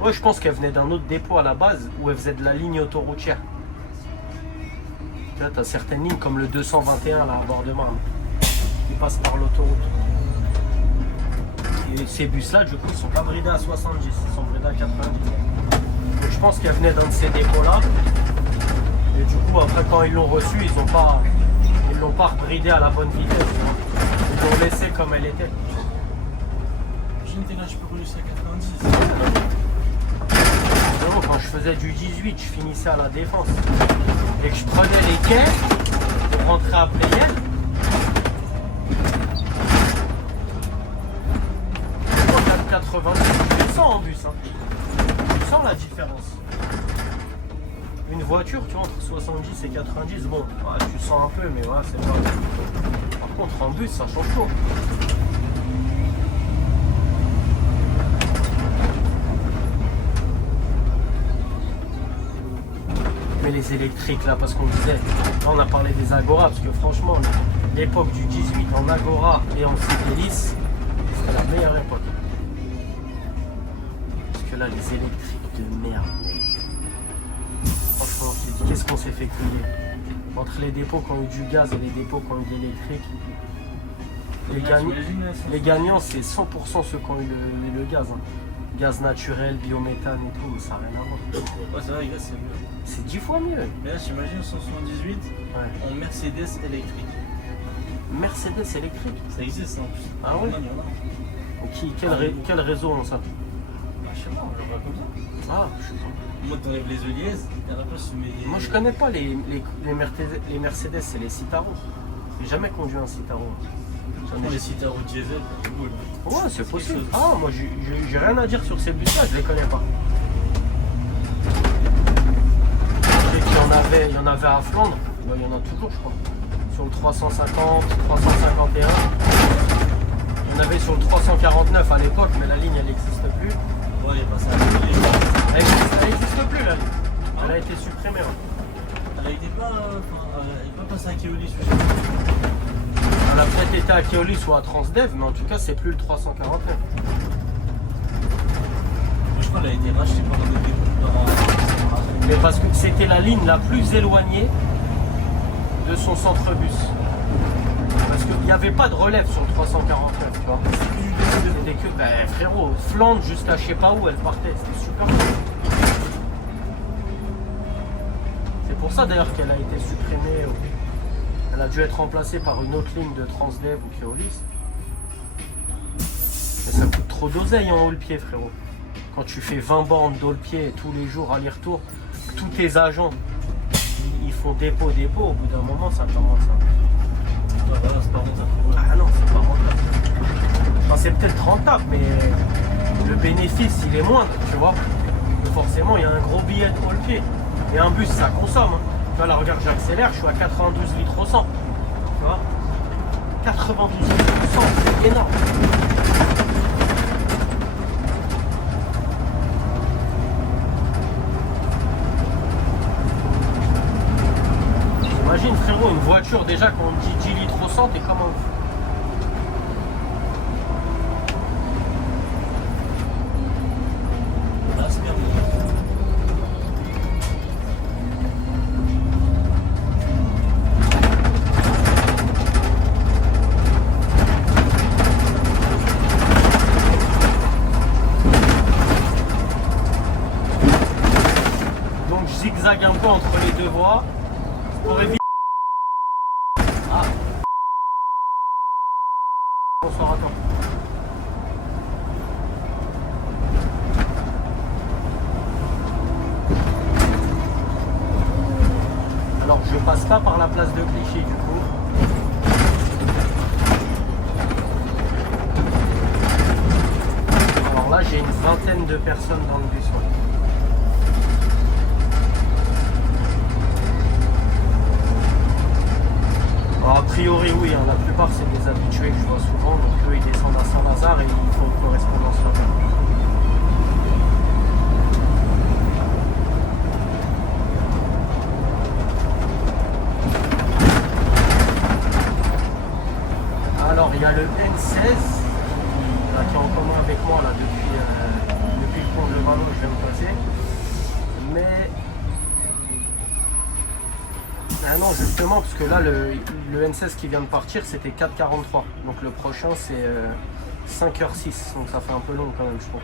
Ouais, je pense qu'elle venait d'un autre dépôt à la base où elle faisait de la ligne autoroutière. Là, t'as certaines lignes comme le 221 là, à bord de Marne, qui passent par l'autoroute. Et ces bus-là, du coup, ils sont pas bridés à 70, ils sont bridés à 90. Donc je pense qu'elle venait d'un de ces dépôts-là. Et du coup, après, quand ils l'ont reçue, ils l'ont pas rebridé à la bonne vitesse. Ils l'ont laissé comme elle était. J'étais là, je peux rouler jusqu'à 90. Vraiment, quand je faisais du 18, je finissais à la défense. Et que je prenais les quais pour rentrer à Playel. 90, tu sens en bus. Hein. Tu sens la différence. Une voiture, tu vois, entre 70 et 90, bon, ouais, tu sens un peu, mais voilà, c'est pas. Par contre, en bus, ça change tout. Mais les électriques, là, parce qu'on disait, là, on a parlé des Agora, parce que franchement, l'époque du 18 en Agora et en Cédélis, c'était la meilleure époque. Parce que là, les électriques de merde. Franchement, qu'est-ce qu'on s'est fait couiller entre les dépôts qui ont eu du gaz et les dépôts qui ont eu de l'électrique. Les gagnants, c'est 100% ceux qui ont eu le gaz. Hein. Gaz naturel, biométhane et tout, mais ça n'a rien à voir. Ouais, c'est vrai, les gars, c'est mieux. C'est 10 fois mieux. Mais là, j'imagine 178 Ouais. en Mercedes électrique. Mercedes électrique. Ça existe, ça en plus. Ah ouais? Non, il y en a. Quel réseau on ça? Bah, je sais pas, on le voit comme ça. Ah, je sais pas. Moi, t'enlèves les Eliès, et à la place, tu mets des. Moi je connais pas les Mercedes, c'est les Citaro. J'ai jamais conduit un Citaro. Prends les Citaro diesel, c'est cool. Ouais, c'est possible. Ah, moi j'ai rien à dire sur ces bus-là, je les connais pas. Je sais qu'il y en avait à Flandre, bah, il y en a toujours, je crois. Sur le 350, 351. Il y en avait sur le 349 à l'époque, mais la ligne elle n'existe plus. Ouais, il y a pas ça. Elle n'existe plus la ligne. Elle a été supprimée. Ouais. Elle était pas. Elle est pas passée à Keolis, Elle a peut-être été à Keolis ou à Transdev, mais en tout cas c'est plus le 349. Je crois qu'elle a été rachetée par un dépôt. Mais parce que c'était la ligne la plus éloignée de son centre-bus. Parce qu'il n'y avait pas de relève sur le 349, tu vois. C'était que, ben, frérot, Flandre jusqu'à je sais pas où elle partait, c'était super cool. C'est pour ça d'ailleurs qu'elle a été supprimée. Elle a dû être remplacée par une autre ligne de Transdev ou Keolis. Mais ça coûte trop d'oseille en haut le pied, frérot. Quand tu fais 20 bornes d'eau le pied tous les jours aller-retour, tous tes agents ils font dépôt, au bout d'un moment ça commence à. Ouais, voilà, c'est pas rentable. Ah non, c'est pas rentable. Enfin, c'est peut-être rentable, mais le bénéfice il est moindre, tu vois. Donc forcément il y a un gros billet de haut le pied. Et un bus ça consomme. Hein. Tu vois là regarde, j'accélère, je suis à 92 litres au 100. Tu vois, 92 litres au 100, c'est énorme. T'imagines frérot, une voiture déjà quand on dit 10 litres au 100, t'es comment? Là, c'est bien. Donc je zigzague un peu entre les deux voies pour éviter. Ah. Bonsoir à toi. Alors je passe pas par la place de Clichy du coup. Alors là j'ai une vingtaine de personnes dans le bus. Ouais. Alors, a priori oui, hein, la plupart c'est des habitués que je vois souvent, donc eux ils descendent à Saint-Lazare et ils font une correspondance là-bas. Alors il y a le N16 là, qui est en commun avec moi là, depuis le pont de Levallois où je viens de passer. Mais ah non justement parce que là le N16 qui vient de partir c'était 4h43. Donc le prochain c'est 5h06. Donc ça fait un peu long quand même je trouve.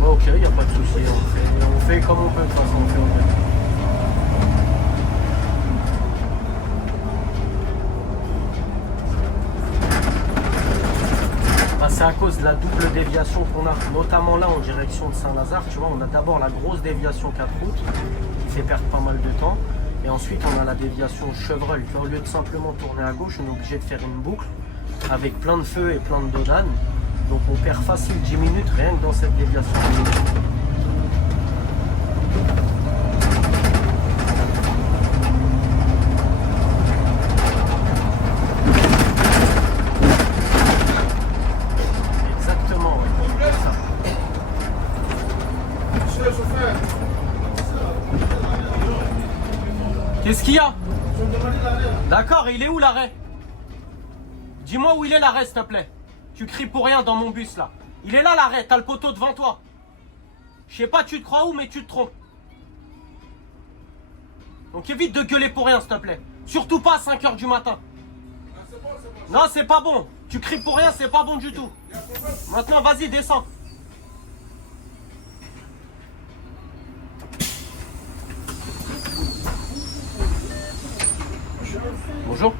Bon, ok, il n'y a pas de souci, on fait comme on peut de toute façon, on fait au mieux. Bah, c'est à cause de la double déviation qu'on a, notamment là en direction de Saint-Lazare, tu vois, on a d'abord la grosse déviation 4 routes qui fait perdre pas mal de temps, et ensuite on a la déviation Chevreul, au lieu de simplement tourner à gauche, on est obligé de faire une boucle avec plein de feux et plein de dodanes. Donc on perd facile 10 minutes rien que dans cette déviation. Exactement, ouais. C'est ça. Monsieur le chauffeur, Qu'est-ce qu'il y a? je me demandais l'arrêt là. D'accord, il est où l'arrêt? Dis-moi où il est l'arrêt s'il te plaît. Tu cries pour rien dans mon bus là. Il est là l'arrêt, t'as le poteau devant toi. Je sais pas tu te crois où mais tu te trompes. Donc évite de gueuler pour rien s'il te plaît. Surtout pas à 5h du matin. Ah, c'est bon, c'est bon. Non c'est pas bon. Tu cries pour rien, c'est pas bon du tout. Il y a un problème. Maintenant vas-y descends. Bonjour.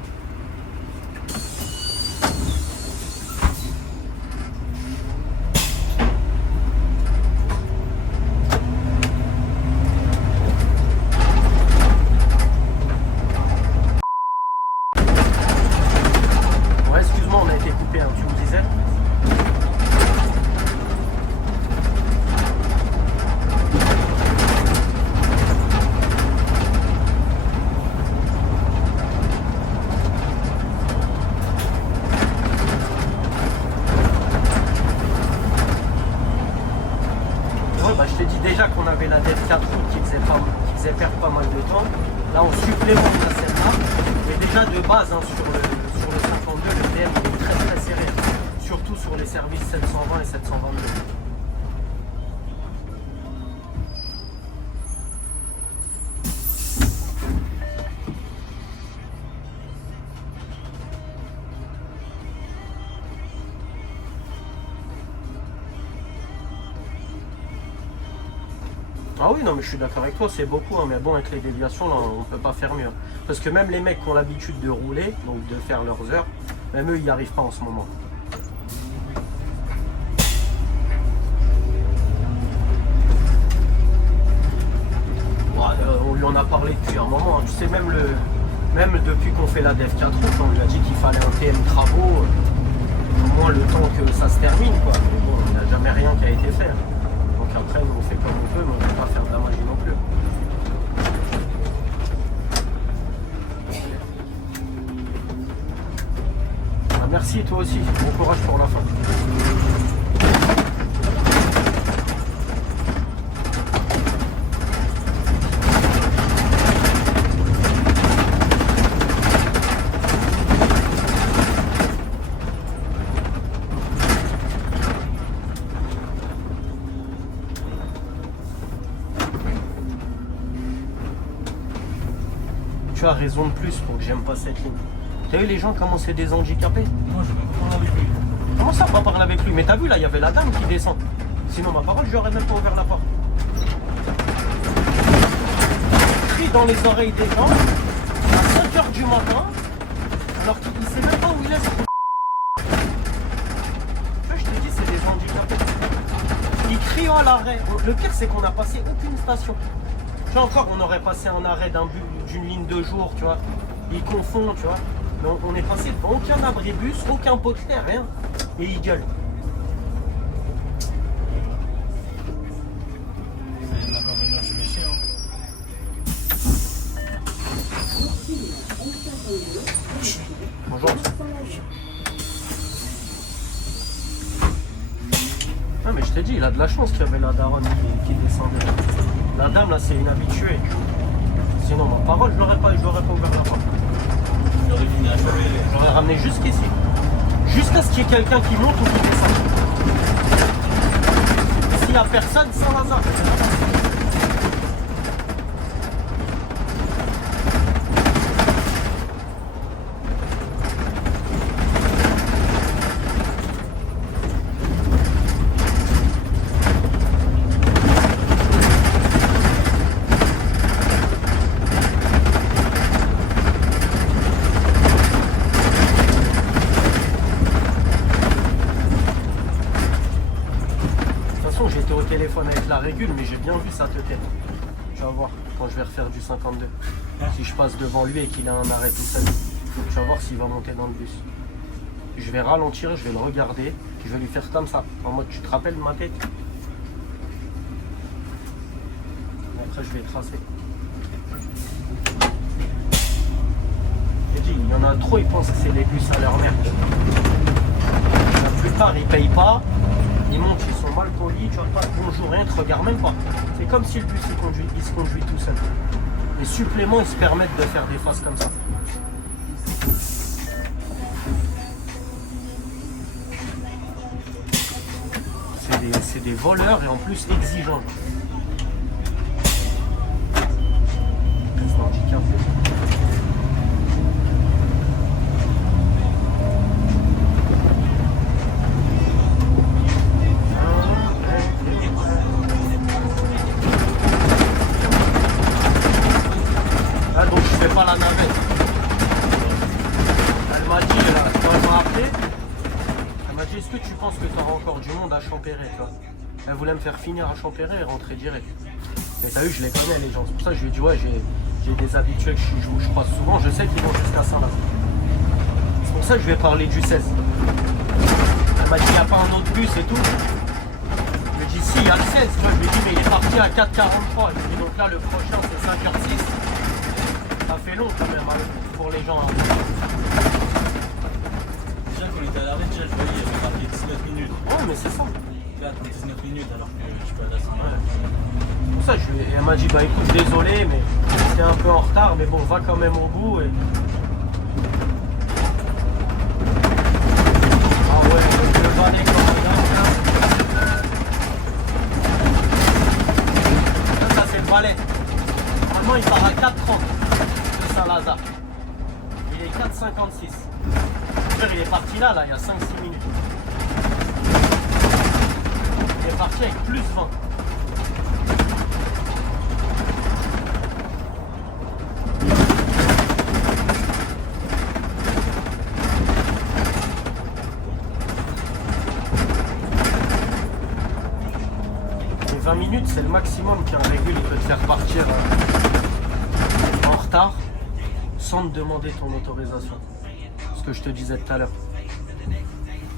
Ouais, excuse-moi, on a été coupé, hein, tu me disais. Ouais, bah, je t'ai dit déjà qu'on avait la DEF 4 qui faisait perdre pas mal de temps. Là, on supplémente à celle-là. Mais déjà de base, hein, sur le 52, le DM il est très très serré. Surtout sur les services 720 et 722. Ah oui, non, mais je suis d'accord avec toi, c'est beaucoup, hein, mais bon, avec les déviations, là, on peut pas faire mieux. Parce que même les mecs qui ont l'habitude de rouler, donc de faire leurs heures, même eux, ils n'y arrivent pas en ce moment. Ouais, on lui en a parlé depuis un moment, hein. Tu sais, même depuis qu'on fait la DEF 4 routes, on lui a dit qu'il fallait un TM travaux, au moins le temps que ça se termine, quoi. Mais bon, il n'y a jamais rien qui a été fait. Donc après, nous, on fait comme on peut, mais on ne peut pas faire de la magie non plus. Ah, merci, toi aussi. Bon courage pour la fin. vois, raison de plus pour que j'aime pas cette ligne. T'as vu les gens comment c'est des handicapés? Moi, je vais pas parler avec lui. Comment ça, pas parler avec lui? Mais t'as vu là, il y avait la dame qui descend. Sinon, ma parole, je lui aurais même pas ouvert la porte. Crie dans les oreilles des gens à 5 h du matin, alors qu'il sait même pas où il est. Je te dis, c'est des handicapés. Ils crient à l'arrêt. Le pire, c'est qu'on n'a passé aucune station. Tu vois, encore, on aurait passé un arrêt d'une ligne de jour, tu vois. Ils confondent, tu vois. Mais on est passé devant aucun abribus, aucun poster, rien. Et ils gueulent. C'est l'inconvénient du métier. Bonjour. Ah mais je t'ai dit, il a de la chance qu'il y avait la daronne qui descendait. La dame là, c'est une habituée. Sinon, ma parole, je l'aurais pas ouvert la porte. J'aurais fini à choper. J'aurais ramené jusqu'ici. Jusqu'à ce qu'il y ait quelqu'un qui monte ou qui descende. S'il n'y a personne, sans hasard. J'étais au téléphone avec la régule, mais j'ai bien vu sa tête. Tu vas voir quand je vais refaire du 52. Si je passe devant lui et qu'il a un arrêt tout seul, tu vas voir s'il va monter dans le bus. Je vais ralentir, je vais le regarder, puis je vais lui faire comme ça. En mode, tu te rappelles ma tête? Après, je vais tracer. J'ai dit, il y en a trop, ils pensent que c'est les bus à leur merde. La plupart, ils payent pas. Ils montent, ils sont mal polis, tu vois pas bonjour, rien, ils te regardent même pas. C'est comme si le bus il se conduit tout seul. Les suppléments, ils se permettent de faire des faces comme ça. C'est des voleurs et en plus exigeants. C'est handicapé. La navette. Elle m'a dit, quand elle m'a appelé, elle m'a dit, est-ce que tu penses que tu auras encore du monde à Champéret, toi? Elle voulait me faire finir à Champéret et rentrer direct. Et t'as vu, je les connais les gens. C'est pour ça que je lui ai dit, ouais, j'ai des habitués que je croise souvent, je sais qu'ils vont jusqu'à Saint-Lazare. C'est pour ça que je vais parler du 16. Elle m'a dit, il n'y a pas un autre bus et tout. Je lui ai dit, si, il y a le 16. Moi, je lui ai dit, mais il est parti à 4h43. Je lui ai dit, donc là, le prochain, c'est 5h06. Ça fait long quand même hein, pour les gens. Hein. Déjà quand on était à l'arrêt, déjà je voyais il y avait marqué 19 minutes. Ouais mais c'est ça. Là attends 19 minutes alors que je suis pas là. C'est pour ça elle m'a dit bah écoute désolé mais j'étais un peu en retard mais bon va quand même au bout et. Ah ouais le balai quand même. Ça c'est le balai. Normalement il part à 4h30. Saint-Lazare. Il est 4h56. Il est parti là, il y a 5-6 minutes. Il est parti avec plus 20. Et 20 minutes, c'est le maximum qu'un régule peut te faire partir en retard. Sans te demander ton autorisation. Ce que je te disais tout à l'heure.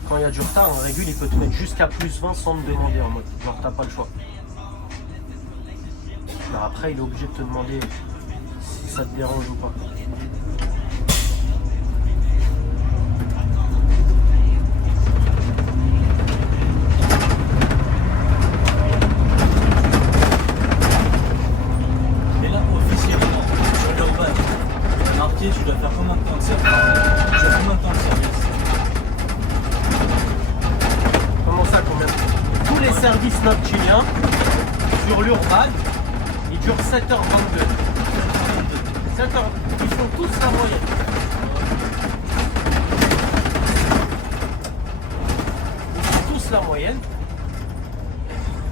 Quand il y a du retard, un régule il peut te mettre jusqu'à plus 20 sans te demander en mode. Genre t'as pas le choix. Mais après il est obligé de te demander si ça te dérange ou pas. Tu dois faire combien de temps de service? Tu as combien de temps de service? Comment ça, combien? Tous les services nocturniens sur l'Urban, ils durent 7h22. 7h, ils font tous la moyenne. Ils font tous la moyenne.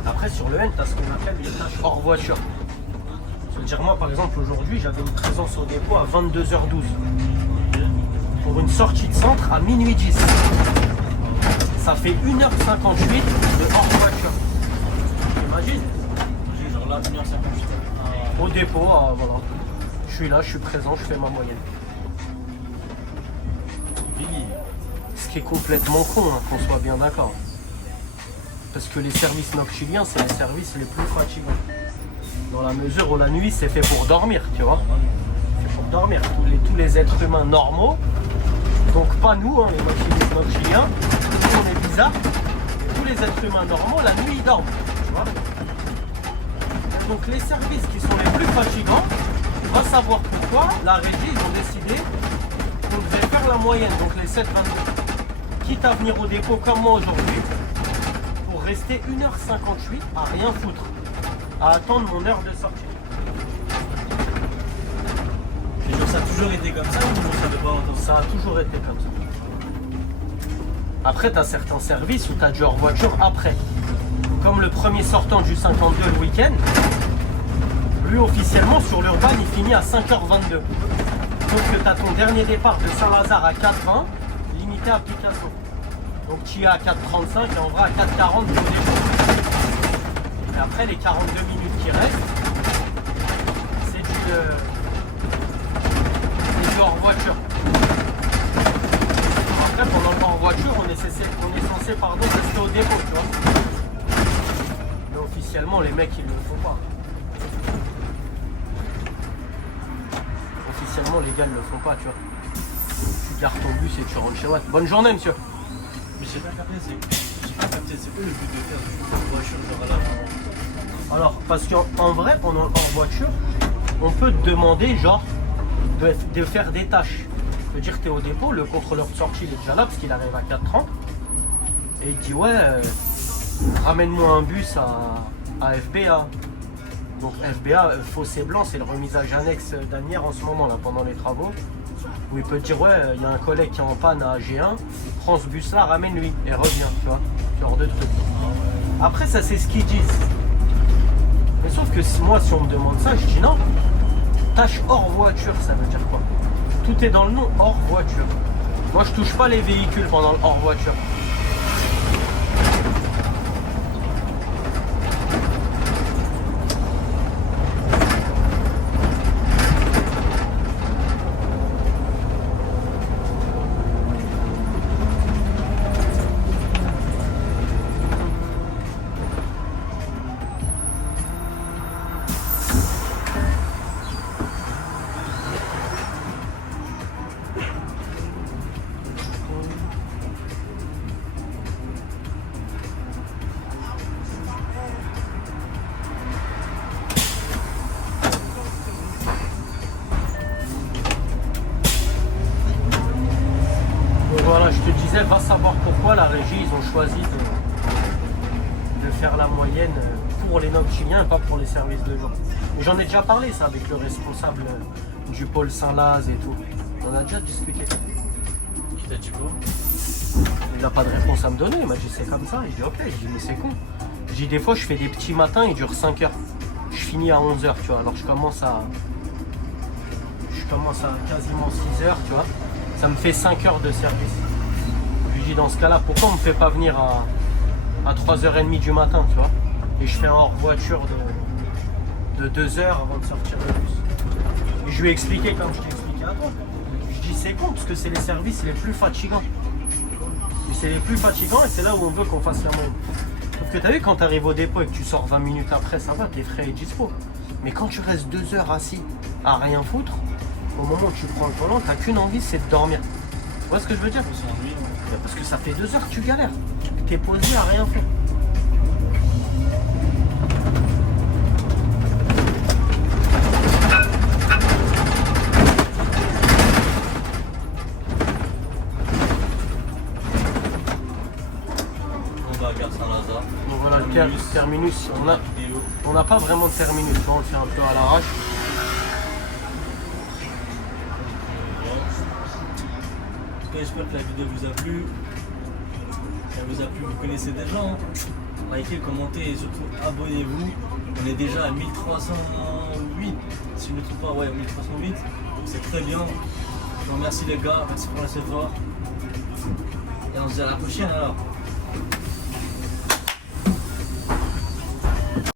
Après, sur le N, tu as ce qu'on appelle les tâches hors voiture. C'est-à-dire, moi, par exemple, aujourd'hui, j'avais une présence au dépôt à 22h12 pour une sortie de centre à minuit 10. Ça fait 1h58 de hors voiture. T'imagines? Genre là, 1h58. Au dépôt, voilà. Je suis là, je suis présent, je fais ma moyenne. Ce qui est complètement con, hein, qu'on soit bien d'accord. Parce que les services noctiliens, c'est les services les plus fatigants. Dans la mesure où la nuit, c'est fait pour dormir, tu vois. C'est pour dormir. Tous les êtres humains normaux, donc pas nous, hein, les noctiliens, on est bizarres. Tous les êtres humains normaux, la nuit, ils dorment. Tu vois. Donc les services qui sont les plus fatigants, on va savoir pourquoi la régie, ils ont décidé qu'on devait faire la moyenne, donc les 7-22. Quitte à venir au dépôt comme moi aujourd'hui, pour rester 1h58 à rien foutre, à attendre mon heure de sortie. Et genre, ça a toujours été comme ça ou ça ne pas entendre? Ça a toujours été comme ça. Après, tu as certains services où tu as du hors voiture après. Comme le premier sortant du 52 le week-end, lui officiellement sur l'Urban il finit à 5h22. Sauf que tu as ton dernier départ de Saint-Lazare à 4h20, limité à Picasso. Donc tu y es à 4h35 et en vrai à 4h40 du dépôt. Et après les 42 minutes qui restent, c'est du hors voiture. Après pendant le hors voiture on est censé rester au dépôt, tu vois. Mais officiellement les mecs ils ne le font pas. Officiellement les gars ne le font pas, tu vois. Tu gardes ton bus et tu rentres chez Watt. Bonne journée monsieur. Mais j'ai pas capté, c'est quoi le but de faire du hors voiture genre là? Alors, parce qu'en vrai, pendant le hors voiture, on peut te demander genre de faire des tâches. Je veux dire, tu es au dépôt, le contrôleur de sortie il est déjà là parce qu'il arrive à 4h30. Et il dit ouais, ramène-moi un bus à FBA. Donc FBA, Fossé Blanc, c'est le remisage annexe d'Anières en ce moment là pendant les travaux. Où il peut te dire ouais, il y a un collègue qui est en panne à G1, prends ce bus là, ramène-lui et reviens, tu vois, genre de trucs. Après ça c'est ce qu'ils disent. Mais sauf que moi si on me demande ça, je dis non. Tâche hors voiture, ça veut dire quoi? Tout est dans le nom hors voiture. Moi je touche pas les véhicules pendant le hors voiture. Voilà, je te disais, va savoir pourquoi la régie, ils ont choisi de faire la moyenne pour les noctiliens et pas pour les services de jour. J'en ai déjà parlé ça avec le responsable du pôle Saint-Laz et tout. On a déjà discuté. Qui t'a dit quoi? Il n'a pas de réponse à me donner, il m'a dit c'est comme ça. Il dit ok, je dis mais c'est con. Je dis des fois je fais des petits matins, ils durent 5 heures. Je finis à 11h, tu vois, alors je commence à quasiment 6 heures, tu vois. Ça me fait 5 heures de service. Je lui dis dans ce cas-là, pourquoi on me fait pas venir à 3h30 du matin, tu vois? Et je fais un hors voiture de 2 heures avant de sortir le bus. Et je lui ai expliqué comme je t'ai expliqué à toi. Je dis c'est con parce que c'est les services les plus fatigants. Et c'est les plus fatigants et c'est là où on veut qu'on fasse la moyenne. Sauf que tu as vu quand tu arrives au dépôt et que tu sors 20 minutes après, ça va, t'es frais et dispo. Mais quand tu restes 2 heures assis à rien foutre, au moment où tu prends le volant, t'as qu'une envie, c'est de dormir. Tu vois ce que je veux dire? Parce que ça fait 2 heures que tu galères. T'es posé à rien faire. On va à Gare Saint-Lazare. Donc voilà, le terminus, on n'a pas vraiment de terminus, on le fait un peu à l'arrache. tout cas, j'espère que la vidéo vous a plu. Si elle vous a plu, vous connaissez des gens. Likez, commentez et surtout abonnez-vous. On est déjà à 1308. Si je ne me trompe pas, ouais, 1308. Donc c'est très bien. Je vous remercie les gars, merci pour la support. Et on se dit à la prochaine alors.